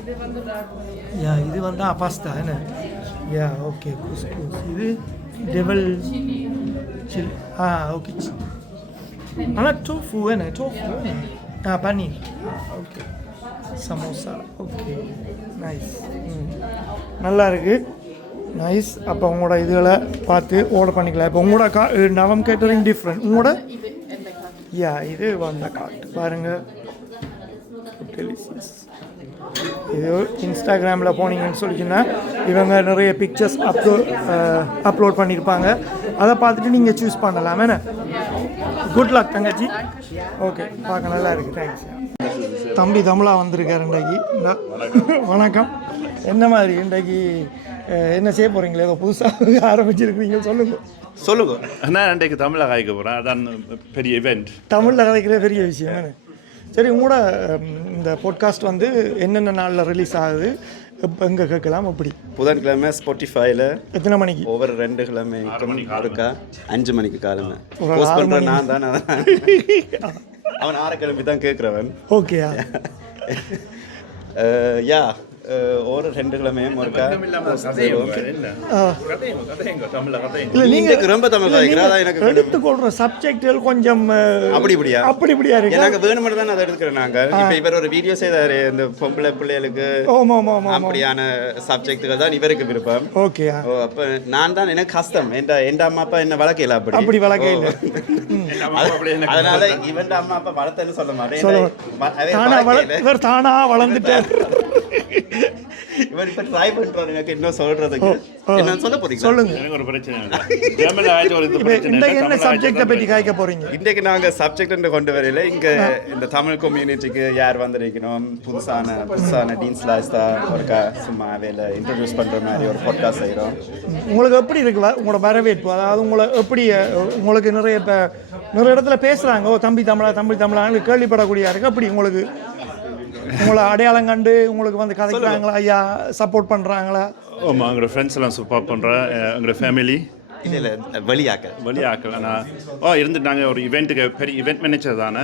யா இது வந்து பாஸ்தா என்ன யா ஓகே குஸ்குஸ் இது டெவல் சில்லி ஓகே ஆனால் டோஃபு என்ன டோஃபு பன்னீர் ஓகே சமோசா ஓகே நைஸ் நல்லா இருக்குது நைஸ் அப்போ உங்களோட இதுகளை பார்த்து ஆர்டர் பண்ணிக்கலாம் இப்போ உங்களோட நவம் கேட்டரிங் டிஃப்ரெண்ட் உங்களோட யா இது வந்த காட்டு பாருங்கள் டெலிசியஸ் இது இன்ஸ்டாகிராமில் போனீங்கன்னு சொல்லிச்சுன்னா இவங்க நிறைய பிக்சர்ஸ் அப்லோட் பண்ணியிருப்பாங்க அதை பார்த்துட்டு நீங்கள் சூஸ் பண்ணலாம் என்ன குட் லக் தங்கச்சி ஓகே பார்க்க நல்லா இருக்குது தேங்க்ஸ் தம்பி தமிழா வந்திருக்காரு இன்றைக்கு வணக்கம் என்ன மாதிரி இன்றைக்கு என்ன செய்ய போகிறீங்களே ஏதோ புதுசாக ஆரம்பிச்சிருக்கிறீங்க சொல்லுங்க நான் இன்றைக்கு தமிழில் காய்க்க போகிறேன் அதான் பெரிய இவெண்ட் தமிழில் காய்க்கிற பெரிய விஷயம் சரி உங்களோட இந்த பாட்காஸ்ட் வந்து என்னென்ன நாளில் ரிலீஸ் ஆகுது இப்போ எங்கே கேட்கலாம் அப்படி புதன்கிழமை ஸ்பாட்டிஃபைல எத்தனை மணிக்கு ஒவ்வொரு 2 கிழமை இருக்கா 5 மணிக்கு காலமே போஸ்ட் பண்ணுறேன் நான் தான் அவன் 6 கிழமை தான் கேட்குறவன் ஓகே யா ஒரு 2 கிழமையும் ஒருக்கா இல்லை நீங்கள் ரொம்ப தமிழ் காய்க்கிறா எனக்கு எடுத்துக்கொள்கிற சப்ஜெக்டுகள் கொஞ்சம் அப்படி இப்படியா இருக்கு நாங்கள் வேணுமென்று தான் அதை எடுத்துக்கிறோம் நாங்கள் இப்போ இவர் ஒரு வீடியோ செய்தார் இந்த பொம்பளை பிள்ளைகளுக்கு அப்படியான சப்ஜெக்டுகள் தான் இவருக்கு விருப்பம் ஓகே அப்போ நான் தான் எனக்கு கஷ்டம் எந்த அம்மா அப்பா என்ன வளர்க்கல அப்படி வளர்க்கல அதனால இவன் அம்மா அப்பா வளர்த்தன்னு சொல்ல மாட்டேன் தானா வளர்ந்துட்டார் இவர் இப்போ ட்ரை பண்ணுறாரு எனக்கு இன்னும் சொல்கிறதுக்கு என்ன சொல்ல போறீங்க சொல்லுங்க. எனக்கு ஒரு பிரச்சனை இல்லை. ஜெர்மன்ல ஆயிட்டு ஒரு இது பிரச்சனை இல்லை. இன்றைக்கு என்ன சப்ஜெக்டை பற்றி காய்க்க போறீங்க? இன்றைக்கு நாங்கள் சப்ஜெக்ட் கொண்டு வரையில இங்கே இந்த தமிழ் கம்யூனிட்டிக்கு யார் வந்திருக்கணும், புதுசான டீன் ஸ்லாஸ்தா ஒருக்கா சும்மா வேலை இன்ட்ரடியூஸ் பண்ணுற மாதிரி ஒரு பாட்காஸ்ட் செய்கிறோம். உங்களுக்கு எப்படி இருக்குல்ல உங்களோட வரவேற்பு? அதாவது உங்களை எப்படி உங்களுக்கு நிறைய இப்போ நிறைய இடத்துல பேசுகிறாங்க, ஓ தம்பி தமிழான்னு கேள்விப்படக்கூடிய இருக்கு. அப்படி உங்களுக்கு உங்களை அடையாளம் கண்டு உங்களுக்கு வந்து கதைக்கிறாங்களா, ஐயா சப்போர்ட் பண்ணுறாங்களா? ஆமாம், எங்களோட ஃப்ரெண்ட்ஸ் எல்லாம் சப்போர்ட் பண்ணுறேன். எங்களோட ஃபேமிலி இல்லை வெளியாக்கள் ஆனால் இருந்துட்டு நாங்கள் ஒரு இவெண்ட்டுக்கு பெரிய இவெண்ட் மேனேஜர் தானே,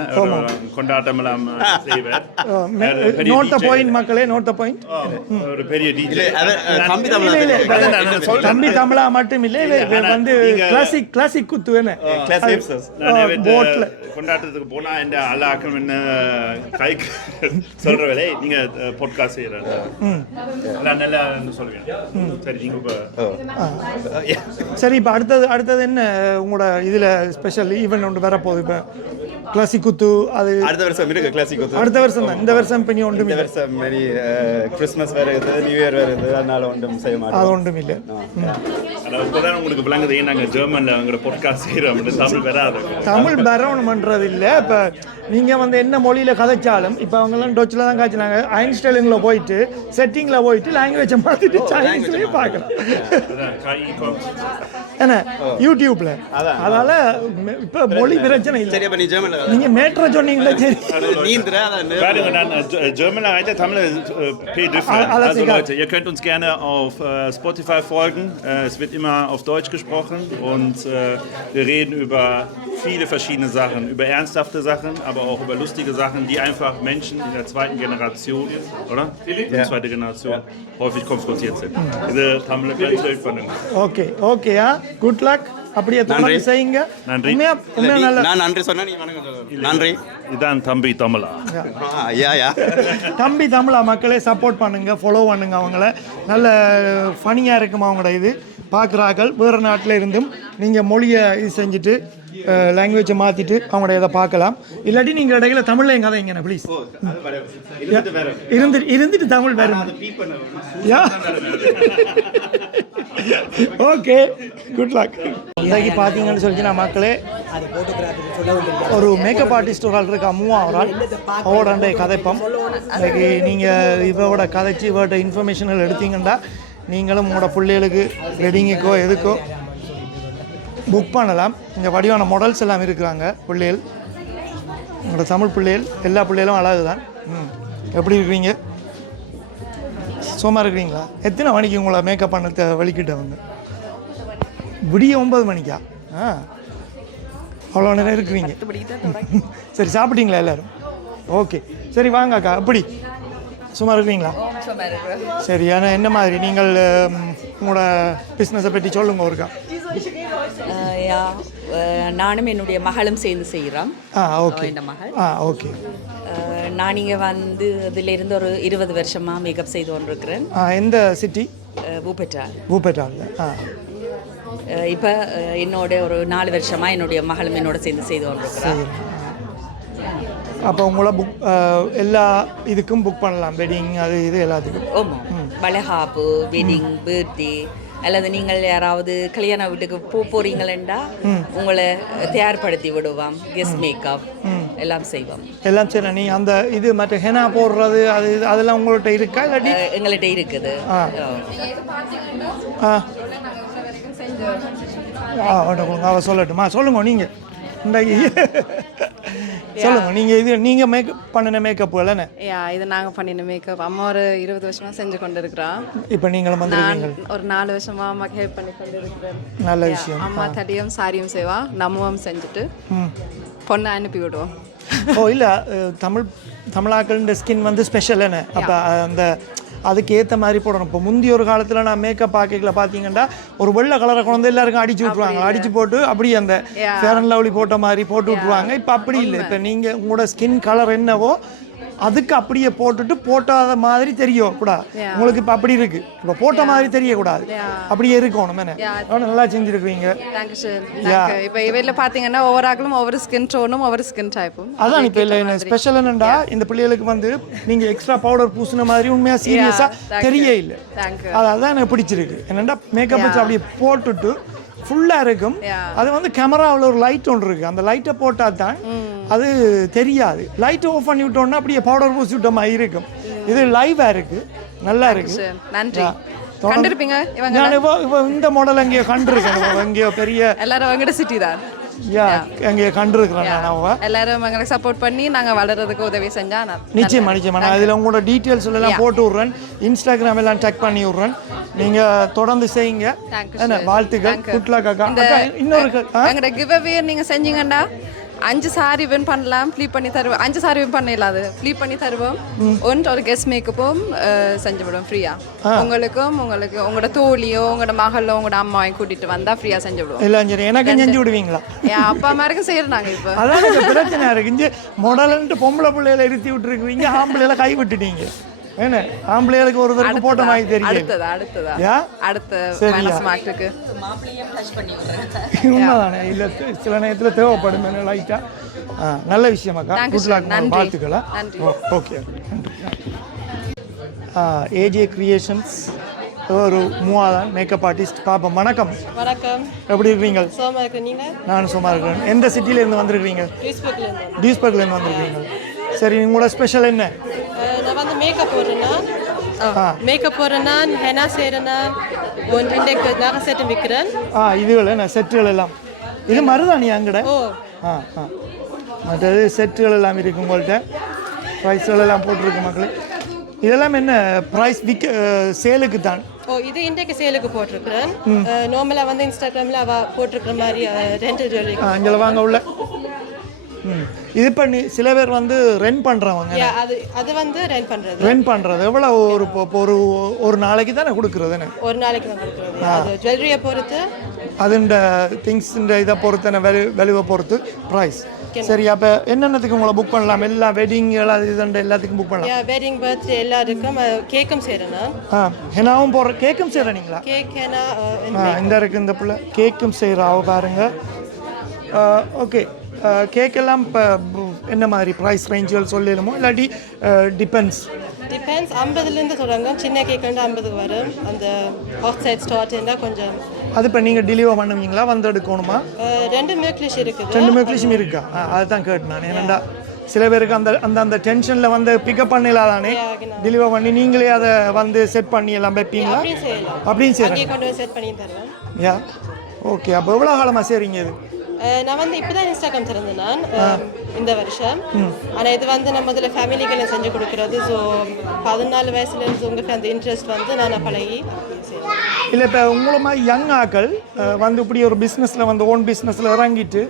கொண்டாட்டம் எல்லாம் செய்வேன். நோட் த பாயிண்ட் மக்களே, நோட் த பாயிண்ட். ஒரு பெரிய டிஜே தம்பி தமிழா மட்டும் இல்லை, வந்து கிளாசிக் குத்து வேணும். கொண்டாட்டத்துக்கு போனால் என் அல்லாக்கம் என்ன கைக்கு சொல்கிற வேலை நீங்கள் பாட்காஸ்ட் செய்கிறேன் நல்லா சொல்லுவேன். சரி நீங்கள் சரி, இப்போ அடுத்தது என்ன உங்களோட இதில் ஸ்பெஷல் ஈவெண்ட் ஒன்று வரப்போகுது? இப்போ கிளாசிக் குத்து அது அடுத்த வருஷம் இருக்கு. கிளாசிக் குத்து அடுத்த வருஷம் தான். இந்த வருஷம் இப்போ நீ ஒன்றும் இந்த வருஷம் மாதிரி கிறிஸ்மஸ் வருது, நியூ இயர் வருது, அதனால ஒன்றும் செய்ய மாட்டோம். அது ஒன்றும் இல்லை. இப்போதான் உங்களுக்கு விளங்குது ஏன் நாங்கள் ஜெர்மனில் அவங்களோட பாட்காஸ்ட் செய்கிறோம். தமிழ் வராது, தமிழ் வரவணும் பண்ணுறது இல்லை. இப்போ நீங்கள் வந்து என்ன மொழியில் கதைச்சாலும் இப்போ அவங்கெல்லாம் டொச்சில் தான் காய்ச்சினாங்க. ஐன்ஸ்டைலிங்கில் போயிட்டு செட்டிங்கில் போயிட்டு லாங்குவேஜை மாற்றிட்டு சைனீஸ்லேயே பார்க்கலாம் என்ன யூடியூப்ல. அதனால இப்போ மொழி பிரச்சனை இல்லை. சரி, அப்போ நீ ஜெர்மனில் நீங்க மேட்ரை சொன்னீங்களா? சரி, German erreicht Tamil viel different. Also Leute, ihr könnt uns gerne auf Spotify folgen. Es wird immer auf Deutsch gesprochen und wir reden über viele verschiedene Sachen, über ernsthafte Sachen, aber auch über lustige Sachen, die einfach Menschen in der zweiten Generation, oder? Die zweite Generation häufig konfrontiert sind. Diese Tamil Okay, ja, good luck. அப்படியே தொடர்ந்து செய்யுங்க. நன்றி. நான் நன்றி சொன்னா நீ வணக்கம் சொல்லணும். நன்றி. இதான் தம்பி தமிழா. தம்பி தமிழா மக்களே சப்போர்ட் பண்ணுங்க, ஃபாலோ பண்ணுங்க அவங்கள. நல்ல ஃபனியாக இருக்குமா அவங்களோட இது பார்க்குறாக்கள். வேறு நாட்டில் இருந்தும் நீங்கள் மொழியை இது செஞ்சுட்டு லாங்குவேஜை மாற்றிட்டு அவங்களோட இதை பார்க்கலாம். இல்லாட்டி நீங்கள் இடையில தமிழில் எங்கே கதைங்கண்ணா ப்ளீஸ். இருந்துட்டு தமிழ் வேறு. Okay, good luck. இன்றைக்கு பார்த்தீங்கன்னு சொல்லிச்சுன்னா மக்களே ஒரு மேக்கப் ஆர்டிஸ்ட் ஒரு ஆள் இருக்கா, ஒரு ஆள் அவரோட கதைப்பம். இன்றைக்கி நீங்கள் இவரோட கதைச்சி இவரோட இன்ஃபர்மேஷன்கள் எடுத்தீங்கன்னா நீங்களும் உங்களோட பிள்ளைகளுக்கு வெட்டிங்குக்கோ எதுக்கோ புக் பண்ணலாம். இங்கே வடிவான மாடல்ஸ் எல்லாம் இருக்கிறாங்க. பிள்ளைகள் உங்களோட தமிழ் பிள்ளைகள் எல்லா பிள்ளைகளும் அழகு தான். எப்படி இருக்கிறீங்க? சோமா இருக்கிறீங்களா? எத்தனை மணிக்கு உங்களை மேக்கப் பண்ண வலிக்கிட்டவங்க? விடிய 9 மணிக்கா? அவ்வளோ நேரம் இருக்கிறீங்க. சரி, சாப்பிட்டீங்களா எல்லோரும்? ஓகே, சரி வாங்க அக்கா. எப்படி சும்மா இருக்கிறீங்களா? சரி, ஆனால் என்ன மாதிரி நீங்கள் உங்களோட பிஸ்னஸை பற்றி சொல்லுங்க ஒருக்கா. நானும் என்னுடைய மகளும் சேர்ந்து செய்கிறோம். ஓகே. இந்த மகள் ஓகே. நான் இங்கே வந்து இதிலிருந்து ஒரு 20 வருஷமாக மேக்கப் செய்து கொண்டிருக்கிறேன். எந்த சிட்டி? பூபெட்டால். இப்போ என்னோட ஒரு 4 வருஷமாக என்னுடைய மகளும் என்னோட சேர்ந்து செய்து கொண்டிருக்கிறேன். அப்போ உங்களை புக் எல்லா இதுக்கும் புக் பண்ணலாம், வெட்டிங் அது இது எல்லாத்துக்கும். ஆமாம், வளைகாப்பு, வெட்டிங், பர்த்டே அல்லது நீங்கள் யாராவது கல்யாண வீட்டுக்கு போகிறீங்களா உங்களை தயார்படுத்தி விடுவோம். கெஸ்ட் மேக்கப் எல்லாம் செய்வோம். எல்லாம் சரி. நீ அந்த இது மற்ற ஹெனா போடுறது அது அதெல்லாம் உங்கள்கிட்ட இருக்கா? இல்லாட்டி எங்கள்கிட்ட இருக்குது. அவ சொல்லட்டுமா? சொல்லுங்க நீங்கள் சொல்லுங்க. நீங்கள் மேக்கப் பண்ணின மேக்கப் இல்லைண்ணே? இது நாங்கள் பண்ணின மேக்கப் அம்மா ஒரு 20 வருஷமாக செஞ்சு கொண்டு இருக்கிறோம். இப்போ நீங்களும் வந்துருக்கீங்க. ஒரு 4 வருஷமாக அம்மாக்கு ஹெல்ப் பண்ணி கொண்டு இருக்கிறேன். நல்ல விஷயம். அம்மா தடியும் சாரியும் செய்வா, நம்மவும் செஞ்சுட்டு பொண்ணை அனுப்பி விடுவோம். இல்லை, தமிழாக்கள் ஸ்கின் வந்து ஸ்பெஷல் என்ன, அப்போ அந்த அதுக்கு ஏற்ற மாதிரி போடணும். இப்போ முந்தைய ஒரு காலத்தில் நான் மேக்கப் பார்க்கல பார்த்தீங்கன்னா ஒரு வெள்ளை கலரை குழந்தை எல்லாருக்கும் அடிச்சு விட்ருவாங்க. அடிச்சு போட்டு அப்படியே அந்த ஃபேர் அண்ட் லவ்லி போட்ட மாதிரி போட்டு விட்ருவாங்க. இப்போ அப்படி இல்லை. இப்போ நீங்கள் உங்களோட ஸ்கின் கலர் என்னவோ அதுக்கு அப்படியே போட்டுட்டு போட்டாத மாதிரி தெரியக்கூடாது. உங்களுக்கு இப்போ அப்படி இருக்கு, இப்போ போட்ட மாதிரி தெரியக்கூடாது, அப்படியே இருக்கணும். நல்லா செஞ்சுருக்கீங்க. இப்போ இவையில் பார்த்தீங்கன்னா ஒவ்வொரு ஆக்களும் ஒவ்வொரு ஸ்கின் டோனும் ஒவ்வொரு ஸ்கின் டைப்பும். அதான் இப்போ இல்லை என்ன ஸ்பெஷல் என்னண்டா இந்த பிள்ளைகளுக்கு வந்து நீங்கள் எக்ஸ்ட்ரா பவுடர் பூசின மாதிரி உண்மையாக சீரியஸாக தெரிய இல்லை. அதான் எனக்கு பிடிச்சிருக்கு. என்னென்னா மேக்கப் வச்சு அப்படியே போட்டுட்டு ஃபுல்லாக இருக்கும். அது வந்து கேமராவில் ஒரு லைட் ஒன்று இருக்குது, அந்த லைட்டை போட்டால் தான் அது தெரியாது. லைட்டை ஆஃப் பண்ணி விட்டோன்னா அப்படியே பவுடர் பூசி விட்ட மாதிரி இருக்கும். இது லைவாக இருக்குது, நல்லா இருக்குது. நன்றி. கண்டிருப்பீங்க நான் இப்போ இந்த மாடல் எங்கேயோ கண்டிருக்கேன், எங்கேயோ பெரிய எல்லாரும் அவங்ககிட்ட சிட்டி தான் எங்கேயோ கண்டிருக்கிறேன். நான் எல்லாரும் எங்களுக்கு சப்போர்ட் பண்ணி நாங்கள் வளர்கிறதுக்கு உதவி செஞ்சா நிச்சயமா நான் இதில் உங்களோட டீட்டெயில்ஸ் எல்லாம் போட்டு விட்றேன், இன்ஸ்டாகிராம் எல்லாம் டேக் பண்ணி விட்றேன். நீங்கள் தொடர்ந்து செய்யுங்க. என்ன வாழ்த்துக்கள். குட்லா காக்கா. இன்னொரு எங்களோட கிவ் அவே நீங்கள் செஞ்சீங்கன்னா 5 சாரி வின் பண்ணலாம், ஃப்ளீப் பண்ணி தருவோம். 5 சாரி வின் பண்ணல, அது ஃப்ளீப் பண்ணி தருவோம். ஒன்று ஒரு கெஸ்ட் மேக்கப்பும் செஞ்சு விடுவோம் ஃப்ரீயா. உங்களுக்கு உங்களோட தோழியோ உங்களோட மகளோ உங்களோட அம்மாவையும் கூட்டிட்டு வந்தா ஃப்ரீயா செஞ்சு விடுவோம். இல்லை சரி, எனக்கு செஞ்சு விடுவீங்களா? என் அப்பா அம்மாருக்கும் செய்யறோம் நாங்கள். இப்போ அதான் பிரச்சனை இருக்கு. இங்கே மாடல்ன்ட்டு பொம்பளை பிள்ளைகளை இருத்தி விட்டுருக்குறீங்க, ஆம்பளையில கை விட்டுட்டீங்க. என்ன ஆம்பளைகளுக்கு ஒரு தடவை போட்ட மாதிரி தெரியும். உண்மைதானே? இல்லை சில நேரத்தில் தேவைப்படும் லைட்டாக. நல்ல விஷயமாக்கா. வாழ்த்துக்கலாம். ஓகே. ஏஜே கிரியேஷன்ஸ் ஒரு மூவாதான் மேக்கப் ஆர்டிஸ்ட் பாப்போம். வணக்கம். வணக்கம். எப்படி இருக்கீங்க? சோமா இருக்கேன். நீங்கள்? நானும் சும்மா இருக்கிறேன். எந்த சிட்டிலேருந்து வந்திருக்கீங்க? டியூஸ்பர்க்லேருந்து வந்திருக்கீங்க. சரி, உங்களோட ஸ்பெஷல் என்ன? நான் வந்து மேக்கப் போடுறேன்னா ஹெனா செய்கிறேன்னா ஒன்று இன்றைக்கு நகை செட்டு விற்கிறேன். இதுகள் என்ன செட்டுகள் எல்லாம் இது மருதாணி அங்கட? மற்றது செட்டுகள் எல்லாம் இருக்கு உங்கள்கிட்ட. ப்ரைஸ்கள் எல்லாம் போட்டிருக்கு மக்களே. இதெல்லாம் என்ன ப்ரைஸ் சேலுக்கு தான்? இது இன்றைக்கு சேலுக்கு போட்டிருக்கிறேன். நார்மலாக வந்து இன்ஸ்டாகிராமில் போட்டிருக்கிற மாதிரி ரெண்டல் ஜுவல்லரி. அங்கே வாங்க உள்ள. இது பண்ணி சில பேர் வந்து ரெண்ட் பண்ணுறவங்க. அது வந்து ரெண்ட் பண்ணுறது எவ்வளோ? ஒரு நாளைக்கு தானே கொடுக்குறது? ஒரு நாளைக்கு தான் கொடுக்குறது. அது ஜுவல்லரியை பொறுத்து, அதுண்ட திங்ஸுண்ட இதை பொறுத்து, விலையை பொறுத்து ப்ரைஸ். சரி, அப்போ என்னென்னத்துக்கு உங்களை புக் பண்ணலாம்? எல்லா வெட்டிங் எல்லாத்துக்கும் புக் பண்ணலாம். வெட்டிங், பர்த்டே எல்லாருக்கும். கேக்கும் செய்கிறேன். ஹெனாவும் போடுற கேக்கும் செய்கிறீங்களா? கேக் ஹெனா இந்த இருக்குது இந்த பிள்ளை கேக்கும் செய்கிறாவ பாருங்க. ஓகே. கேக் எல்லாம் இப்போ என்ன மாதிரி ப்ரைஸ் ரேஞ்சுகள் சொல்லிடுமோ இல்லாட்டி டிபெண்ட்ஸ்? 50லேருந்து சொல்கிறாங்க. சின்ன கேக் வந்து 50க்கு வரும். அந்த ஆஃப் சைட் ஸ்டார்ட் இருந்தால் கொஞ்சம். அது இப்போ நீங்கள் டெலிவர் பண்ணுவீங்களா? வந்து எடுக்கணுமா? 2 மில்க்லிஷ் இருக்குது. 2 மில்க்லிஷும் இருக்கா? அதுதான் கேட்டு நான். ஏன்னா சில பேருக்கு அந்த டென்ஷனில் வந்து பிக்கப் பண்ணலாம் தானே, டெலிவர் பண்ணி நீங்களே அதை வந்து செட் பண்ணி எல்லாம் வைப்பீங்களா? அப்படின்னு செய்யலாம். ஓகே. அப்போ எவ்வளோ காலமாக செய்கிறீங்க இது? நான் வந்து இப்போ தான் இன்ஸ்டாகிராம் திறந்தேன் நான் இந்த வருஷம். ஆனால் இது வந்து நான் முதல்ல ஃபேமிலிக்கெல்லாம் செஞ்சு கொடுக்குறது. ஸோ 14 வயசுலேருந்து உங்களுக்கு அந்த இன்ட்ரெஸ்ட் வந்து நான் பழகி இல்லை. இப்போ உங்களை மாதிரி யங் ஆக்கள் வந்து இப்படி ஒரு பிஸ்னஸில் வந்து ஓன் பிஸ்னஸில் இறங்கிட்டு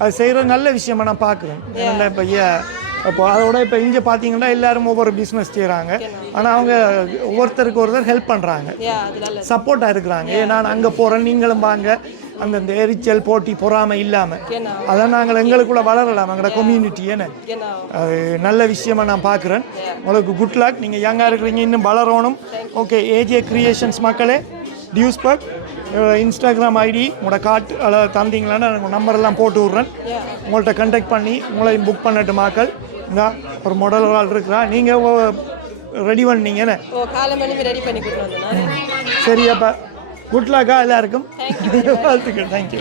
அது செய்கிற நல்ல விஷயமா நான் பார்க்குறேன். ஏன்னா இப்போ அதோட இப்போ இங்கே பார்த்தீங்கன்னா எல்லோரும் ஒவ்வொரு பிஸ்னஸ் செய்கிறாங்க. ஆனால் அவங்க ஒவ்வொருத்தருக்கு ஒருத்தர் ஹெல்ப் பண்ணுறாங்க, சப்போர்ட்டாக இருக்கிறாங்க. நான் அங்கே போகிறேன், நீங்களும் வாங்க. அந்த எரிச்சல் போட்டி பொறாமை இல்லாமல் அதான் நாங்கள் எங்களுக்குள்ளே வளரலாம் எங்களோட கம்யூனிட்டி. ஏன்னா அது நல்ல விஷயமா நான் பார்க்குறேன். உங்களுக்கு குட் லக். நீங்கள் யங்காக இருக்கிறீங்க, இன்னும் வளரணும். ஓகே. ஏஜே கிரியேஷன்ஸ் மக்களே, டியூஸ்பர்க் இன்ஸ்டாகிராம் ஐடி உங்களோட கார்டு அதில் தந்தீங்களான்னு உங்கள் நம்பரெல்லாம் போட்டு விட்றேன். உங்கள்கிட்ட கண்டெக்ட் பண்ணி உங்களையும் புக் பண்ணட்டு மக்கள். இந்த ஒரு மாடல் ஆள் இருக்கிறா, நீங்கள் ரெடி பண்ணீங்கன்னு. சரி, அப்போ குட் லக்கா எல்லாருக்கும். வாழ்த்துக்கள். தேங்க்யூ.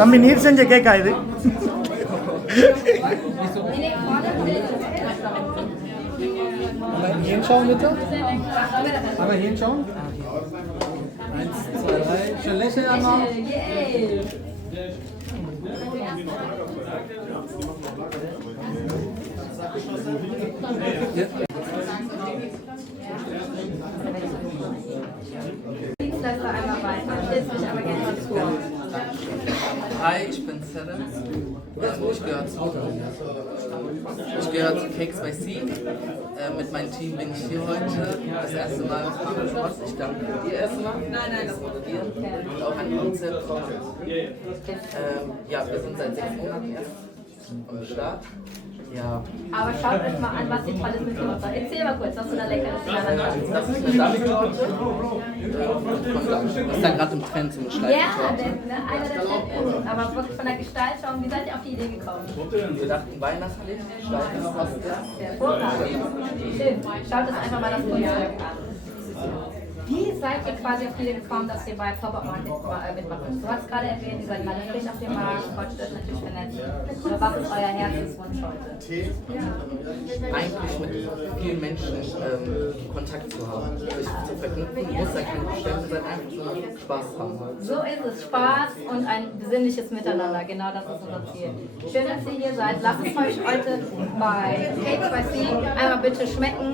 தம்பி, நீர் செஞ்ச கேக்கா இது? Hinschauen bitte. Einmal hinschauen. 1, 2, 3. Schön lächeln einmal. Hi, ich bin Herren. Also ich gehöre zu Cakes by Sea. Mit meinem Team bin ich hier heute. Das erste Mal mit Pamela Schwarz. Ich danke dir erstmal. Nein, das moderieren. Und auch ein Konzept. Ja, wir sind seit 6 Monaten erst am Start. Ja. Aber schaut euch mal an, was ihr Tolles mitgebracht habt. Erzähl mal kurz, was du da Leckeres in deiner Hand hast. Das ist eine Dampftorte. Was ist da gerade im Trend, so eine Schleifentorte? Ja, einer der Trends. Aber wirklich von der Gestaltung, wie seid ihr auf die Idee gekommen? Wir dachten weihnachtlich, Schleifentorte. Hervorragend. Schön. Schaut euch einfach mal das Kunstwerk an. Wie seid ihr quasi auf die Idee gekommen, dass ihr bei Pop-Up Market mitmacht? Du hast gerade erwähnt, ihr seid mal natürlich auf dem Markt, wollt euch natürlich vernetzt. Aber was ist euer Herzenswunsch heute? Eigentlich mit vielen Menschen Kontakt zu haben, sich zu verknüpfen, muss da keine Bestellung sein, einfach nur Spaß haben. So ist es, Spaß und ein besinnliches Miteinander, genau das ist unser Ziel. Schön, dass ihr hier seid. Lasst es euch heute bei Cakes by Sea einmal bitte schmecken.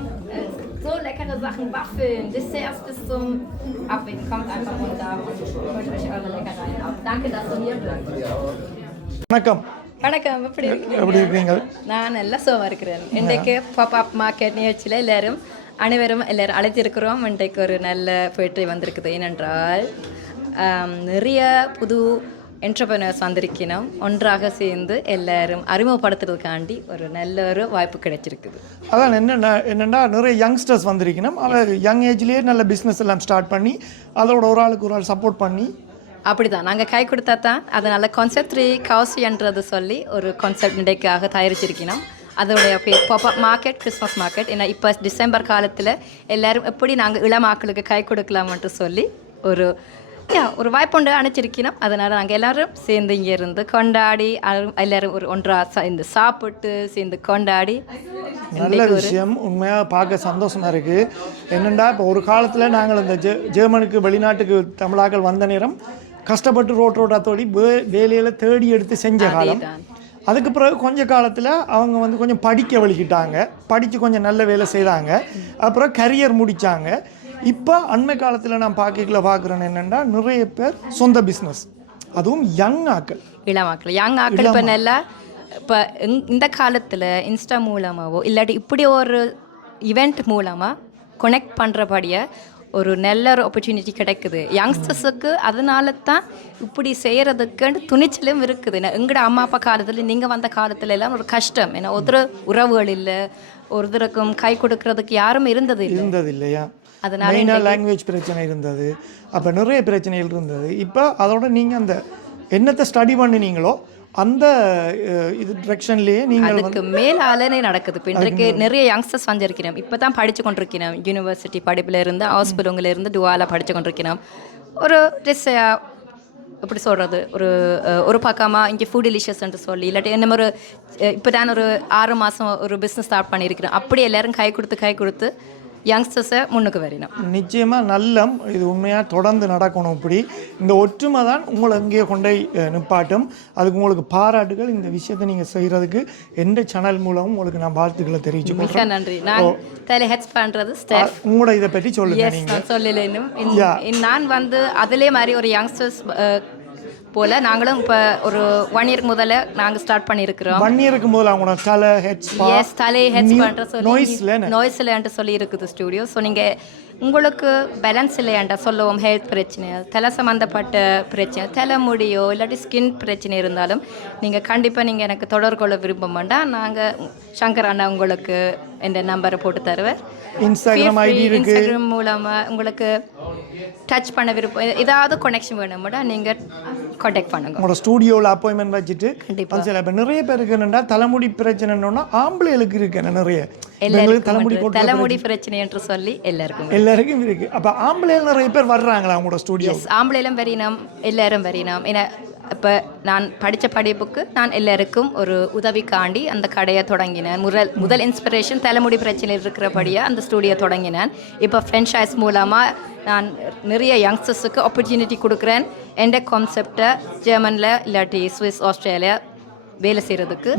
So leckere Sachen, Waffeln, Desserts bis zum Abwinken. Kommt einfach runter und holt euch eure Leckereien ab. Danke, dass du hier bist. வணக்கம் வணக்கம், எப்படி எப்படி இருக்கீங்க? நான் நல்லா சுகமாக இருக்கிறேன். இன்றைக்கு பாப்அப் மார்க்கெட் நிகழ்ச்சியில் அனைவரும் எல்லாரும் அழைத்திருக்கிறோம். இன்றைக்கு ஒரு நல்ல போயிட்டு வந்திருக்குது. ஏனென்றால் நிறைய புது என்டர்பிரனர்ஸ் வந்திருக்கணும். ஒன்றாக சேர்ந்து எல்லாரும் அறிமுகப்படுத்துறதுக்காண்டி ஒரு நல்ல ஒரு வாய்ப்பு கிடைச்சிருக்குது. அதான் என்னென்னா நிறைய யங்ஸ்டர்ஸ் வந்திருக்கணும். அவர் யங் ஏஜ்லேயே நல்ல பிஸ்னஸ் எல்லாம் ஸ்டார்ட் பண்ணி அதோட ஒரு ஆள் சப்போர்ட் பண்ணி அப்படிதான் நாங்கள் கை கொடுத்தா தான் அதனால் கான்செப்ட் 3 கவுசின்றது சொல்லி ஒரு கான்செப்ட் இன்றைக்காக தயாரிச்சிருக்கணும். அதோடைய பேர் பாப்அப் மார்க்கெட், கிறிஸ்மஸ் மார்க்கெட். ஏன்னா இப்போ டிசம்பர் காலத்தில் எல்லோரும் எப்படி நாங்கள் இளமாக்களுக்கு கை கொடுக்கலாம்ன்ட்டு சொல்லி ஒரு வாய்ப்புண்டு அனுப்பிச்சிருக்கணும். அதனால் நாங்கள் எல்லோரும் சேர்ந்து இங்கே இருந்து கொண்டாடி எல்லோரும் ஒரு ஒன்றாக சேர்ந்து சாப்பிட்டு சேர்ந்து கொண்டாடி நல்ல விஷயம். உண்மையாக பார்க்க சந்தோஷமாக இருக்குது. என்னென்னா இப்போ ஒரு காலத்தில் நாங்கள் இந்த ஜெர்மனுக்கு வெளிநாட்டுக்கு தமிழாக்கள் வந்த நேரம் கஷ்டப்பட்டு ரோட்டா தோடி வேலையில் தேடி எடுத்து செஞ்ச காலம். அதுக்கு பிறகு கொஞ்ச காலத்தில் அவங்க வந்து கொஞ்சம் படிக்க வலிக்கிட்டாங்க, படித்து கொஞ்சம் நல்ல வேலை செய்தாங்க, அப்புறம் கரியர் முடித்தாங்க. இப்போ அண்மை காலத்தில் நான் பார்க்குறேன் என்னென்னா நிறைய பேர் சொந்த பிஸ்னஸ், அதுவும் யங் ஆக்கள், யங் ஆக்கள் இப்போ நல்லா இப்போ இந்த காலத்தில் இன்ஸ்டா மூலமாகவோ இல்லாட்டி இப்படி ஒரு ஈவெண்ட் மூலமாக கனெக்ட் பண்ணுறபடியே ஒரு நல்ல ஒரு ஆப்பர்ச்சுனிட்டி கிடைக்குது யங்ஸ்டர்ஸுக்கு. அதனால தான் இப்படி செய்கிறதுக்குன்னு துணிச்சலும் இருக்குது. எங்களோட அம்மா அப்பா காலத்தில் நீங்கள் வந்த காலத்துல எல்லாம் ஒரு கஷ்டம். ஏன்னா ஒரு உறவுகள் இல்லை, ஒருத்தருக்கும் கை கொடுக்கறதுக்கு யாரும் இருந்தது இல்லையா? அதனால லாங்குவேஜ் பிரச்சனை இருந்தது, அப்போ நிறைய பிரச்சனைகள் இருந்தது. இப்போ அதோட நீங்கள் அந்த என்னத்தை ஸ்டடி பண்ணினீங்களோ அந்த இது டிரெக்ஷன்லேயே நீங்கள் அதுக்கு மேலாலே நடக்குது. இப்போ இன்றைக்கு நிறைய யங்ஸ்டர்ஸ் வந்திருக்கிறோம். இப்போ தான் படித்து கொண்டிருக்கிறோம். யூனிவர்சிட்டி படிப்பில் இருந்து ஹாஸ்பிட்டலில் இருந்து டுவாலாக படித்து கொண்டிருக்கிறோம். ஒரு எப்படி சொல்கிறது, ஒரு பக்கமாக இங்கே ஃபுட் டெலிஷியஸ்ன்ட்டு சொல்லி இல்லாட்டி என்ன ஒரு இப்போ தான் ஒரு 6 மாதம் ஒரு பிஸ்னஸ் ஸ்டார்ட் பண்ணியிருக்கிறோம். அப்படி எல்லோரும் கை கொடுத்து யங்ஸ்டர்ஸை முன்னுக்கு வரணும். நிச்சயமாக நல்ல இது உண்மையாக தொடர்ந்து நடக்கணும். இப்படி இந்த ஒற்றுமை தான் உங்களை இங்கே கொண்டே நிப்பாட்டும். அதுக்கு உங்களுக்கு பாராட்டுகள். இந்த விஷயத்தை நீங்கள் செய்கிறதுக்கு எந்த சேனல் மூலமும் உங்களுக்கு நான் வாழ்த்துக்களை தெரிவிச்சுக்கொள்கிறேன். மிக நன்றி. நான் ஹெல்ப் பண்ணுறது ஸ்டாஃப். உங்களோட இதை பற்றி சொல்லுங்கள். நீங்கள் சொல்லலைனும் நான் வந்து அதிலே மாதிரி ஒரு யங்ஸ்டர்ஸ் போல் நாங்களும் இப்போ ஒரு 1 இயருக்கு முதல்ல நாங்கள் ஸ்டார்ட் பண்ணியிருக்கிறோம். 1 இயருக்கு முதல்ல அவங்களோட தலை ஹெட்ஸ் பண்ணுற சொல்லி நோய்ஸ்லன்ட்டு சொல்லி இருக்குது ஸ்டூடியோ. ஸோ நீங்கள் உங்களுக்கு பேலன்ஸ் இல்லையாண்டா சொல்லுவோம், ஹெல்த் பிரச்சனை, தலை சம்மந்தப்பட்ட பிரச்சனை, தலைமுடியோ இல்லாட்டி ஸ்கின் பிரச்சனை இருந்தாலும் நீங்கள் கண்டிப்பாக நீங்கள் எனக்கு தொடர்பு கொள்ள விரும்ப வேண்டாம். நாங்கள் சங்கர் அண்ணா உங்களுக்கு இந்த நம்பரை போட்டு தருவேன். இன்ஸ்டாகிராம் மூலமாக உங்களுக்கு டச் பண்ண விருப்பம், ஏதாவது கனெக்ஷன் வேணும்னா நீங்கள் கான்டாக்ட் பண்ணுங்க. உங்களோட ஸ்டூடியோவில் அப்பாயின்மெண்ட் வச்சுட்டு கண்டிப்பாக. இப்போ நிறைய பேருக்கு என்னென்னா தலைமுடி பிரச்சனைன்னா ஆம்பளைகளுக்கு இருக்கு நிறைய தலைமுடி பிரச்சனை என்று சொல்லி எல்லாருக்கும் இருக்கு. அப்போ ஆம்பளைகள் நிறைய பேர் வர்றாங்களா உங்களோட ஸ்டூடியோ? ஆம்பளையிலும் வரினோம், எல்லாரும் வரினோம். ஏன்னா இப்போ நான் படித்த படிப்புக்கு நான் எல்லாருக்கும் ஒரு உதவிக்காண்டி அந்த கடையை தொடங்கினேன். முதல் இன்ஸ்பிரேஷன் தலைமுடி பிரச்சனை இருக்கிறபடியாக அந்த ஸ்டூடியோ தொடங்கினேன். இப்போ ஃப்ரென்ச்சைஸ் மூலமாக நான் நிறைய யங்ஸ்டர்ஸுக்கு ஆப்பர்ச்சுனிட்டி கொடுக்குறேன். எந்த கான்செப்டை ஜெர்மனில் இல்லாட்டி ஸ்விஸ், ஆஸ்திரேலியா வேலை செய்கிறதுக்கு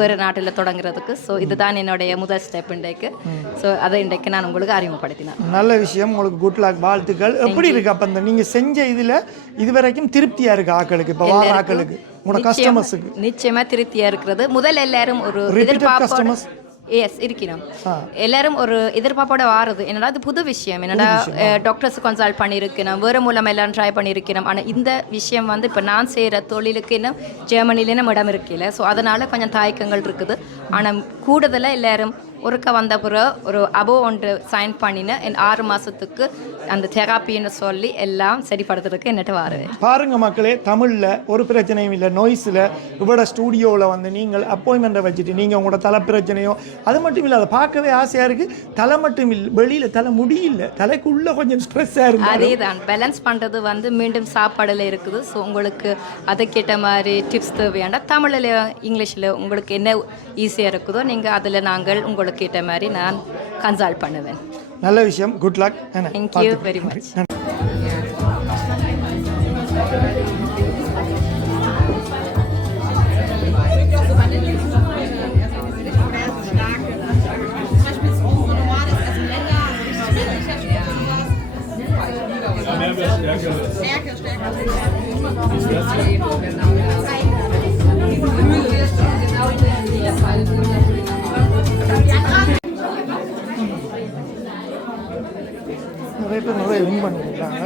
வேறு நாட்டில் தொடங்குறதுக்கு. ஸோ இதுதான் என்னுடைய முதல் ஸ்டெப் இன்றைக்கு. ஸோ அதை இன்றைக்கு நான் உங்களுக்கு அறிமுகப்படுத்தினேன். நல்ல விஷயம். உங்களுக்கு குட் லக், வாழ்த்துக்கள். எப்படி இருக்கு அப்போ இந்த நீங்கள் செஞ்ச இதில் இதுவரைக்கும் திருப்தியாக இருக்கு ஆக்களுக்கு, இப்போ வார ஆக்களுக்கு, உங்களோட கஸ்டமர்ஸுக்கு? நிச்சயமாக திருப்தியாக இருக்கிறது. முதல்ல எல்லாரும் ஒரு எதிர்பார்ப்பு இருக்கணும். எல்லாரும் ஒரு எதிர்பார்ப்போட வாரது என்னடா இது புது விஷயம், என்னடா டாக்டர்ஸ் கன்சல்ட் பண்ணியிருக்கணும், வேறு மூலம் எல்லாம் ட்ரை பண்ணியிருக்கணும். ஆனால் இந்த விஷயம் வந்து இப்போ நான் செய்கிற தொழிலுக்கு இன்னும் ஜெர்மனில இன்னும் இடம் இருக்கல. ஸோ அதனால் கொஞ்சம் தயக்கங்கள் இருக்குது. ஆனால் கூடுதலாக எல்லாரும் ஒருக்க வந்த பிறகு ஒரு அபோ ஒன்று சைன் பண்ணினேன். 6 மாதத்துக்கு அந்த தெராப்பின்னு சொல்லி எல்லாம் சரிப்படுத்துறதுக்கு என்னட்டு வருவேன். பாருங்க மக்களே, தமிழில் ஒரு பிரச்சனையும் இல்லை. நோய்ஸில் இவ்வளோ ஸ்டூடியோவில் வந்து நீங்கள் அப்பாயின்மெண்ட்டை வச்சுட்டு நீங்கள் உங்களோட தலை பிரச்சனையோ அது மட்டும் இல்லை, அதை பார்க்கவே ஆசையாக இருக்குது. தலை மட்டும் இல்லை, வெளியில் தலை முடியல, தலைக்குள்ளே கொஞ்சம் ஸ்ட்ரெஸ்ஸாக இருக்குது. அதே தான் பேலன்ஸ் பண்ணுறது வந்து மீண்டும் சாப்பாடில் இருக்குது. ஸோ உங்களுக்கு அதுக்கேற்ற மாதிரி டிப்ஸ் தேவையாண்டா தமிழில் இங்கிலீஷில் உங்களுக்கு என்ன ஈஸியாக இருக்குதோ நீங்கள் அதில் நாங்கள் உங்களுக்கு கேட்ட மாதிரி நான் கன்சல்ட் பண்ணுவேன். நல்ல விஷயம். Good luck. Thank you very much. நிறைய பேர் நிறைய வின் பண்ணியிருக்காங்க.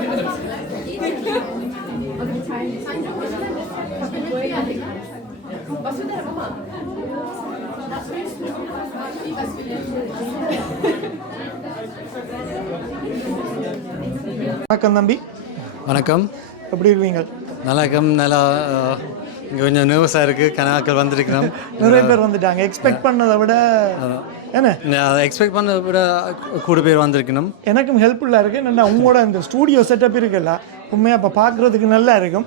வணக்கம் தம்பி. வணக்கம். எப்படி இருக்கீங்க? நல்லா இருக்கேன். நல்லா இங்கே கொஞ்சம் நர்வஸாக இருக்குது. கணாக்கள் வந்திருக்கிறோம். நிறைய பேர் வந்துட்டாங்க. எக்ஸ்பெக்ட் பண்ணதை விட என்ன எக்ஸ்பெக்ட் பண்ணதை விட கூட பேர் வந்திருக்கணும். எனக்கும் ஹெல்ப்ஃபுல்லாக இருக்குது. என்னென்னா உங்களோட இந்த ஸ்டூடியோ செட்டப் இருக்குல்ல, உண்மையாக இப்போ பார்க்குறதுக்கு நல்லா இருக்கும்.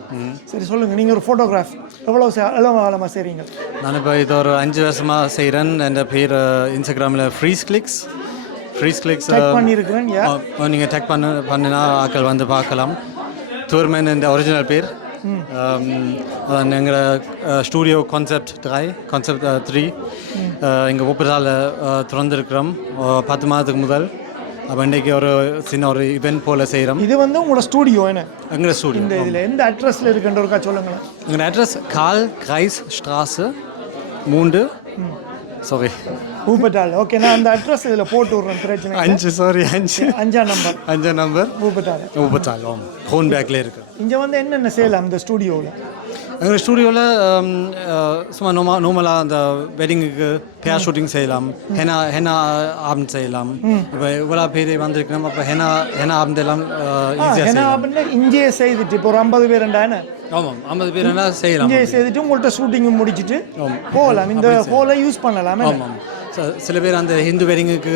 சரி சொல்லுங்கள், நீங்கள் ஒரு ஃபோட்டோகிராஃப் எவ்வளோ காலமாக செய்கிறீங்க? நான் இப்போ இது ஒரு 5 வருஷமாக செய்கிறேன். என் பேர் இன்ஸ்டாகிராமில் ஃப்ரீஸ் கிளிக்ஸ் பண்ணியிருக்கிறேன். நீங்கள் டெக் பண்ணினா ஆக்கள் வந்து பார்க்கலாம். தூர்மேன் இந்த ஒரிஜினல் பேர். எங்களோட ஸ்டூடியோ கான்செப்ட் 3 இங்கே ஒப்பதால் திறந்துருக்கிறோம் 10 மாதத்துக்கு முதல். அப்போ இன்றைக்கி ஒரு சின்ன ஒரு இவெண்ட் போல் செய்கிறோம். இது வந்து உங்களோட ஸ்டூடியோ என்ன? எங்களோட ஸ்டூடியோ. இந்த இதில் எந்த அட்ரஸில் இருக்குன்றக்கா சொல்லுங்களேன். எங்களோட அட்ரஸ் கால் கிரைஸ் ஸ்ட்ராஸு 3 சாரி ஊப்பட்டால். ஓகே, நான் அந்த அட்ரஸ் இதில் போட்டு விட்றேன். பிரச்சனை 5 நம்பர் ஊப்பட்டால் ஹோன்பேக்கில் இருக்குது. இங்கே வந்து என்னென்ன செய்யலாம் இந்த ஸ்டூடியோவில்? எங்கள் ஸ்டூடியோவில் சும்மா நார்மலாக அந்த வெட்டிங்குக்கு பேர் ஷூட்டிங் செய்யலாம், ஹெனா ஆபண்ட் செய்யலாம். இப்போ இவ்வளோ பேர் வந்திருக்கணும். அப்போ ஹெனா ஆபண்ட் எல்லாம் ஈஸியாக செய்யலாம். இங்கேயே செய்துட்டு இப்போ ஒரு 50 பேர் என்ன? ஆமாம், 50 பேர் என்ன செய்யலாம். இங்கேயே செய்துட்டு உங்கள்கிட்ட ஷூட்டிங்கும் முடிச்சுட்டு போகலாம். இந்த ஹோலை யூஸ் பண்ணலாம். ஆமாம். சில பேர் அந்த ஹிந்து வெட்டிங்குக்கு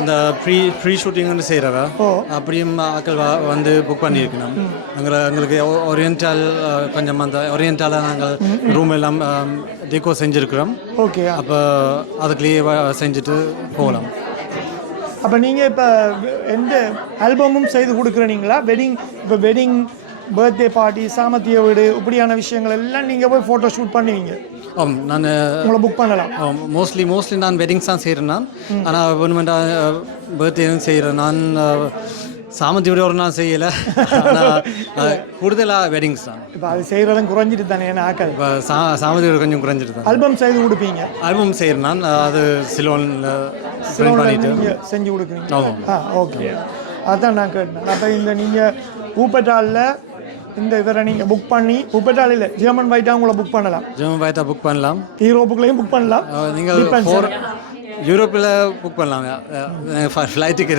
அந்த ப்ரீ ஷூட்டிங்னு செய்கிறவ அப்படியும் ஆக்கள் வந்து புக் பண்ணியிருக்கணும். எங்களுக்கு ஓரியன்டல் கொஞ்சம் அந்த ஓரியன்டலாக நாங்கள் ரூம் எல்லாம் டெக்கோ செஞ்சுருக்கிறோம். ஓகே, அப்போ அதுக்குள்ளேயே செஞ்சுட்டு போகலாம். அப்போ நீங்கள் இப்போ எந்த ஆல்பமும் செய்து கொடுக்குறீங்களா? வெட்டிங் பர்த்டே பார்ட்டி, சாமத்திய வீடு இப்படியான விஷயங்கள் எல்லாம் நீங்கள் போய் ஃபோட்டோ ஷூட் பண்ணுவீங்க? நான் உங்களை புக் பண்ணலாம். மோஸ்ட்லி நான் வெட்டிங்ஸ் தான் செய்கிறேன். நான் ஆனால் வேணுமெண்டாக பர்த்டேவும் செய்கிறேன். நான் சாமந்தி வீடு ஒரு நாள் செய்யலை. கூடுதலாக வெட்டிங்ஸ் தான். இப்போ அது செய்கிறதும் குறைஞ்சிட்டு தானே ஆக்கள்? இப்போ சாமந்தி வீடு கொஞ்சம் குறைஞ்சிட்டு தான். ஆல்பம் செய்து கொடுப்பீங்க? ஆல்பம் செய்கிறேன் நான். அது சிலோனில் பண்ணிட்டு செஞ்சு கொடுக்குறீங்க. ஓகே, அதுதான் நான் கேட்டேன். அப்போ இந்த நீங்கள் ஊப்பட்டாலில் இந்த இவரை நீங்கள் புக் பண்ணி, ஊப்பட்டால் இல்லை ஜெர்மன் வைட்டாக உங்களை புக் பண்ணலாம். ஜெர்மன் வைட்டாக புக் பண்ணலாம். யூரோப்புக்குள்ளேயும் புக் பண்ணலாம். நீங்கள் யூரோப்பில் புக் பண்ணலாம். ஃப்ளைட்டுக்கு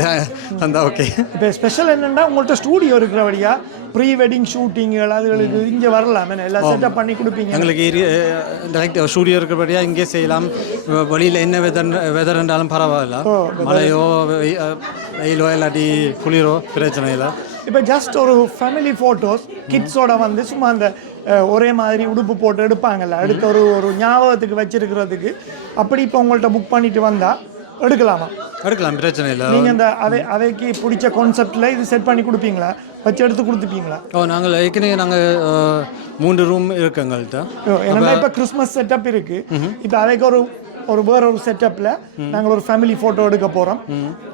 வந்தால் ஓகே. இப்போ ஸ்பெஷல் என்னென்னா உங்கள்கிட்ட ஸ்டூடியோ இருக்கிறபடியா ப்ரீ வெட்டிங் ஷூட்டிங்கள் அதுகளுக்கு இங்கே வரலாம். எல்லாம் செட்டப் பண்ணி கொடுப்பீங்க. எங்களுக்கு டைரக்ட் ஸ்டூடியோ இருக்கிறபடியா இங்கே செய்யலாம். வெளியில் என்ன வெதர் இருந்தாலும் பரவாயில்ல. மழையோ வெயிலோ இல்லாட்டி குளிரோ பிரச்சனை இல்லை. இப்போ ஜஸ்ட் ஒரு ஃபேமிலி ஃபோட்டோஸ் கிட்ஸோட வந்து சும்மா அந்த ஒரே மாதிரி உடுப்பு போட்டு எடுப்பாங்கல்ல, அடுத்த ஒரு ஞாபகத்துக்கு வச்சிருக்கிறதுக்கு அப்படி இப்போ உங்கள்கிட்ட புக் பண்ணிட்டு வந்தால் எடுக்கலாமா? எடுக்கலாம், பிரச்சனை இல்லை. நீங்கள் அந்த அவைக்கு பிடிச்ச கான்செப்டில் இது செட் பண்ணி கொடுப்பீங்களா, வச்சு எடுத்து கொடுத்துப்பீங்களா? நாங்கள் ஏற்கனவே நாங்கள் 3 ரூம் இருக்கு எங்கள்கிட்ட. ஏன்னா இப்போ கிறிஸ்மஸ் செட்டப் இருக்குது. இப்போ அவைக்கு வேற ஒரு செட்டப்பில் நாங்கள் ஒரு ஃபேமிலி ஃபோட்டோ எடுக்க போகிறோம்.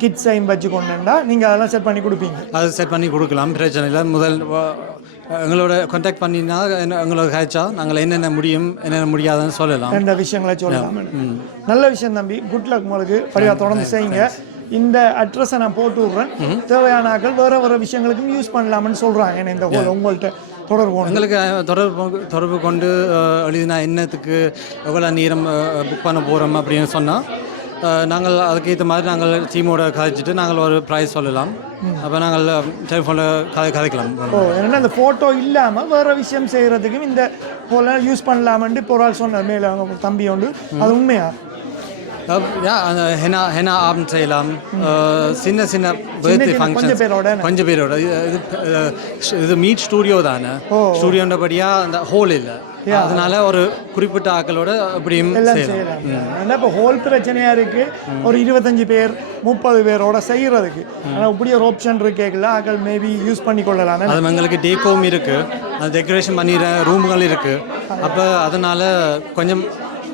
கிட்ஸையும் வச்சு கொண்டுண்டா நீங்கள் அதெல்லாம் செட் பண்ணி கொடுப்பீங்க? அது செட் பண்ணி கொடுக்கலாம், பிரச்சனை இல்லை. முதல் எங்களோட கான்டாக்ட் பண்ணினா எங்களோட ஹேச்சா நாங்கள் என்னென்ன முடியும் என்னென்ன முடியாதுன்னு சொல்லலாம். ரெண்டு விஷயங்களை சொல்லலாம். நல்ல விஷயம் தம்பி, குட் லக் உங்களுக்கு. படிவா தொடர்ந்து செய்யுங்க. இந்த அட்ரஸை நான் போட்டு விட்றேன். தேவையான ஆக்கள் வேறு விஷயங்களுக்கும் யூஸ் பண்ணலாம்னு சொல்கிறாங்க. ஏன்னா இந்த உங்கள்கிட்ட எங்களுக்கு தொடர்பு கொண்டு எழுதினா என்னத்துக்கு எவ்வளோ நேரம் புக் பண்ண போகிறோம் அப்படின்னு சொன்னால் நாங்கள் அதுக்கேற்ற மாதிரி நாங்கள் டீமோட கதைச்சிட்டு நாங்கள் ஒரு ப்ரைஸ் சொல்லலாம். அப்போ நாங்கள் டெலிஃபோனில் கதைக்கலாம். ஏன்னா அந்த ஃபோட்டோ இல்லாமல் வேறு விஷயம் செய்கிறதுக்கும் இந்த போல யூஸ் பண்ணலாமென்று இப்போ ஒரு ஆள் சொன்னார் மேலே அவங்க தம்பி உண்டு. அது உண்மையா? ஹெனா ஆபன் செய்யலாம். சின்ன சின்ன பர்த்டே ஃபங்க்ஷன் கொஞ்சம் பேரோட. இது மீட் ஸ்டூடியோ தானே, ஸ்டூடியோன்றபடியாக அந்த ஹோல் இல்லை, அதனால ஒரு குறிப்பிட்ட ஆக்களோட அப்படியும் செய்யலாம். ஏன்னா இப்போ ஹோல் பிரச்சனையாக இருக்குது. ஒரு 25 பேர் 30 பேரோட செய்கிறதுக்கு ஆனால் இப்படி ஒரு ஆப்ஷன் இருக்கேங்கள ஆக்கள் மேபி யூஸ் பண்ணி கொள்ளலாம். அது எங்களுக்கு டேக்கோம் இருக்குது, அது டெக்கரேஷன் பண்ணிடுற ரூம்கள் இருக்குது. அப்போ அதனால் கொஞ்சம்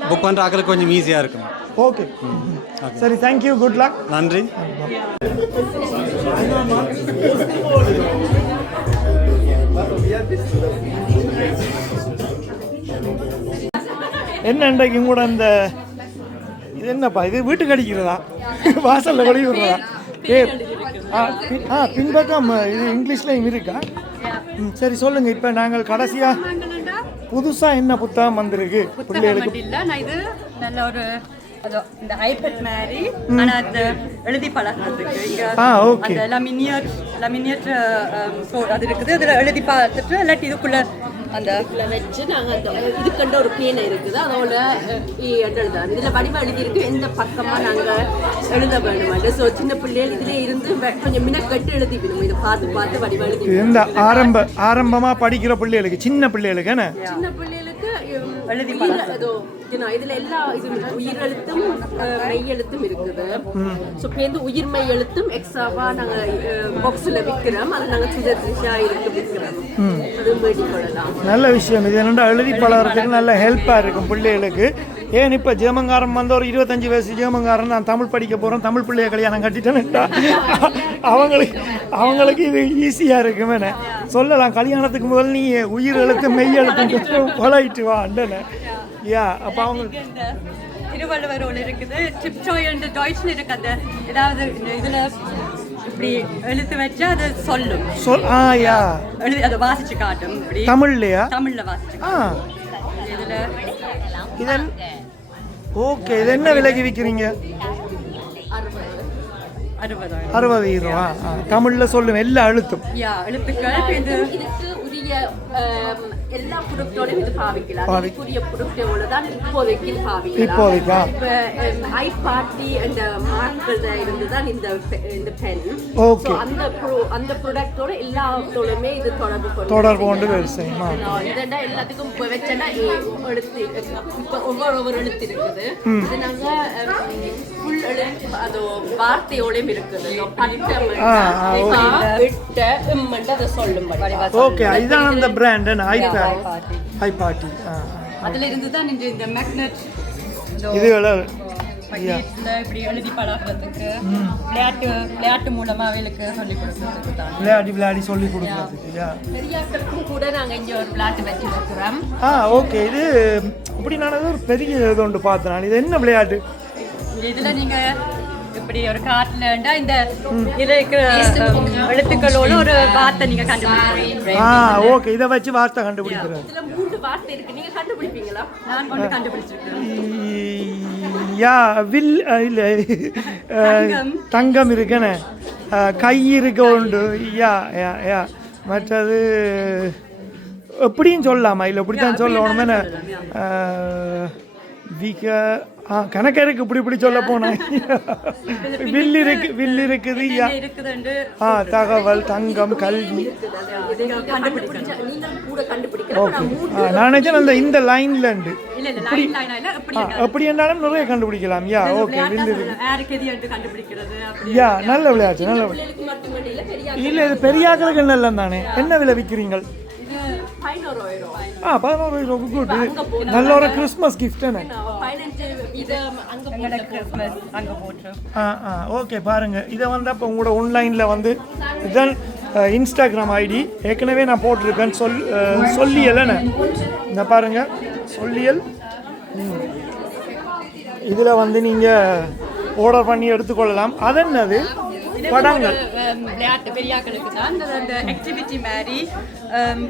புக் பண்ணுற ஆக்களுக்கு கொஞ்சம் ஈஸியாக இருக்கும். ஓகே, சரி, தேங்க்யூ, குட் லக். நன்றி. என்ன இன்றைக்கு கூட இந்த இது என்னப்பா, இது வீட்டுக்கு அடிக்கிறதா, வாசலில் கொடி விடுறதா? பின்பக்கம் இது இங்கிலீஷ்லையும் இருக்கா? சரி, சொல்லுங்கள். இப்போ நாங்கள் கடைசியாக புதுசாக என்ன புத்தகம் வந்திருக்கு பிள்ளைகளுக்கு? இது நல்ல ஒரு இந்த ஐபேட் மாதிரி, ஆனா அந்த எழுதி பழகிறதுக்கு இங்க லமினியர் அது இருக்குது. அதில் எழுதி பார்த்துட்டு இல்லாட்டி இதுக்குள்ள அந்த வச்சு நாங்கள் அந்த இதுக்கண்ட ஒரு பேனை இருக்குது, அதோட எழுதுறோம். இதில் வடிவம் எழுதியிருக்கு, எந்த பக்கமாக நாங்கள் எழுத வேணுமாண்டு. ஸோ சின்ன பிள்ளைகள் இதிலே இருந்து கொஞ்சம் மினக்கட்டு எழுதி வேணும். இதை பார்த்து வடிவம் எழுதி. இந்த ஆரம்பமாக படிக்கிற பிள்ளைகளுக்கு, சின்ன பிள்ளைகளுக்கு சின்ன பிள்ளைகளுக்கு எழுதி இதுல எல்லா உயிரெழுத்தும் மெய்யெழுத்தும் இருக்குது. ஸோ இப்போ உயிர்மெய் எழுத்தும் எக்ஸ்ட்ராவா நாங்கள் பாக்ஸில் விற்கிறோம். அது நாங்கள் சுதர்ஷா இருக்கு விற்கிறோம். அதுவும் வேண்டி கொள்ளலாம். நல்ல விஷயம். இது என்னென்னா எழுதி பழகிறதுக்கு நல்ல ஹெல்ப்பாக இருக்கும் பிள்ளைகளுக்கு. ஏன் இப்போ ஜெர்மன்காரன் வந்து ஒரு 25 வயசு ஜெர்மன்காரன் நான் தமிழ் படிக்க போகிறோம், தமிழ் பிள்ளைய கல்யாணம் கட்டிட்டேன்னுட்டா அவங்களுக்கு இது ஈஸியாக இருக்குமே. சொல்லலாம், கல்யாணத்துக்கு முதல் நீ உயிர் எழுத்து மெய் எழுத்து பழகிட்டு வா அண்டனை. அப்போ அவங்க திருவள்ளுவர் இருக்குது, டிப்டாய் அண்ட் டாய்ச்ல இருக்கு. அந்த ஏதாவது இதில் இப்படி எழுத்து வச்சா அது சொல்லும். எழுதி அதை வாசிச்சு காட்டும். தமிழ்லையா? தமிழ்ல வாசிச்சு இதில் இதன் ஓகே. இது என்ன விலைக்கு விற்கிறீங்க? 60 ரூபா. தமிழ்ல சொல்லுங்க, எல்லா எழுத்தும் எழுத்துக்கள். இதுக்கு உரிய எல்லா பொருட்களோடும் இது பாவிக்கலாம். இதுக்குரிய பொருட்களோட தான் இப்போதைக்கு பாவிக்கலாம். இப்போ ஐபாட்டி அந்த மார்க்கெட்ல இருந்து தான் இந்த பென். ஓகே. அந்த ப்ராடக்ட்டோட எல்லாத்தோடுமே இது தொடர்பு கொண்டு வேலை செய்யணும். இதெல்லாம் எல்லாத்துக்கும் இப்போ வச்சேன்னா எழுத்து இப்போ ஒவ்வொரு எழுத்து இருக்குது. இது நாங்கள் ஃபுல் எழுத்து அது வார்த்தையோடையும் இருக்குது. அதை சொல்லும். ஓகே, இதுதான் அந்த பிராண்ட் ஐபாட்டி. அதுல இருந்து தான் இந்த மேக்னெட் இது இப்படி எழுதி பழகிறதுக்கு விளையாட்டு மூலமா அவங்களுக்கு சொல்லி கொடுக்கறதுக்கு தான். விளையாடி சொல்லி கொடுக்கறதுக்கு. பெரியாக்களுக்கும் கூட நாங்கள் இங்கே ஒரு விளையாட்டு வச்சு வைக்கிறோம். ஓகே. இது இப்படி நான் ஒரு பெரிய இது ஒன்று பார்த்தேன். இது என்ன விளையாட்டு? இதுல நீங்க இப்படி ஒரு காட்டுல இந்த இருக்கிற எழுத்துக்களோட ஒரு வார்த்தை நீங்க கண்டுபிடிக்கிறீங்க. ஓகே, இதை வச்சு வார்த்தை கண்டுபிடிக்கிறேன். இதுல 3 வார்த்தை இருக்கு, நீங்க கண்டுபிடிப்பீங்களா? நான் கொண்டு கண்டுபிடிச்சிருக்கேன். வில் இல்லை, தங்கம் இருக்குன்னு, கை இருக்க உண்டு. மற்றது எப்படியும் சொல்லலாமா? இல்லை இப்படித்தான் சொல்லணுமே. கணக்கு இருக்கு இப்படி சொல்ல போனேன். வில் இருக்குது தகவல் தங்கம் கல்வி. ஓகே நான் நினைச்சேன் அந்த இந்த லைன்ல உண்டு எப்படி இருந்தாலும் நிறைய கண்டுபிடிக்கலாம். யா ஓகே வில் இருக்கு. யா நல்ல விளையாட்டு நல்ல இல்லை இது பெரியாக்களுக்கு நல்ல தானே. என்ன விலை விற்கிறீங்க? 11,000 குட். நல்ல ஒரு கிறிஸ்மஸ் கிஃப்ட். ஓகே பாருங்க இதை வந்து அப்போ உங்களோட ஆன்லைனில் வந்து இதுதான் இன்ஸ்டாகிராம் ஐடி ஏற்கனவே நான் போட்டிருக்கேன். சொல்லியல் இந்த பாருங்க சொல்லியல். இதில் வந்து நீங்கள் ஆர்டர் பண்ணி எடுத்துக்கொள்ளலாம். அது என்னது படங்கள் விளையாட்டு பெரியாக்களுக்கு தான் அந்த ஆக்டிவிட்டி மாதிரி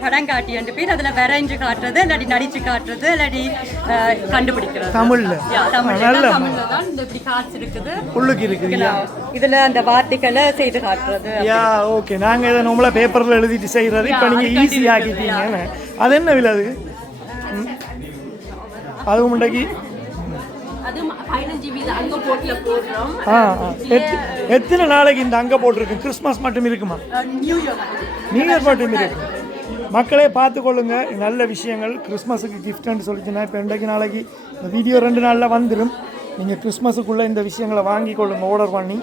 படம் காட்டி பேர் அதில் வரைஞ்சு காட்டுறது இல்லாட்டி நடிச்சு காட்டுறது இல்லாட்டி கண்டுபிடிக்கிறது. தமிழில் தான் இந்த இப்படி காட்சி இருக்குது உள்ளுக்கு இருக்குது. இதில் அந்த வார்த்தைகளை செய்து காட்டுறது. யா ஓகே நாங்கள் இதை நம்மள பேப்பரில் எழுதிட்டு செய்கிறது இப்போ நீங்கள் ஈஸி ஆக்கிட்டீங்க. அது என்ன விலை அது? அது முன்னாடி எத்தனை நாளைக்கு இந்த அங்கே போட்டிருக்கு? கிறிஸ்மஸ் மட்டும் இருக்குமா? நியூ இயர் மட்டும் இருக்கு. மக்களே பார்த்துக்கொள்ளுங்க நல்ல விஷயங்கள். கிறிஸ்மஸுக்கு கிஃப்ட்னு சொல்லிச்சுன்னா இப்போ இன்றைக்கு நாளைக்கு இந்த வீடியோ 2 நாளில் வந்துடும். நீங்கள் கிறிஸ்மஸுக்குள்ளே இந்த விஷயங்களை வாங்கி கொள்ளுங்க ஆர்டர் பண்ணி.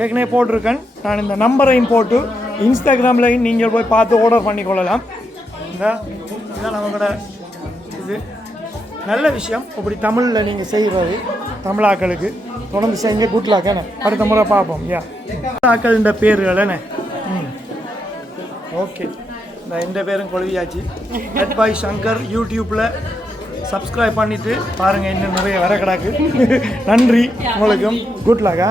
ஏற்கனவே போட்டிருக்கேன் நான் இந்த நம்பரையும் போட்டு இன்ஸ்டாகிராம்லையும் நீங்கள் போய் பார்த்து ஆர்டர் பண்ணி கொள்ளலாம். இதுதான் அவங்களோட இது நல்ல விஷயம். இப்படி தமிழில் நீங்கள் செய்கிறது தமிழாக்களுக்கு தொடர்ந்து செய்யுங்க. குட் லாக் என்ன அடுத்த முறை பார்ப்போம். யா ஆக்கள் இந்த பேர்கள் என்ன ஓகே இந்த எந்த பேரும் கொழுவியாச்சு. பாய் சங்கர் யூடியூப்பில் சப்ஸ்கிரைப் பண்ணிவிட்டு பாருங்கள் இன்னும் நிறைய வர கிடாக்கு. நன்றி உங்களுக்கும். குட் லாக்கா.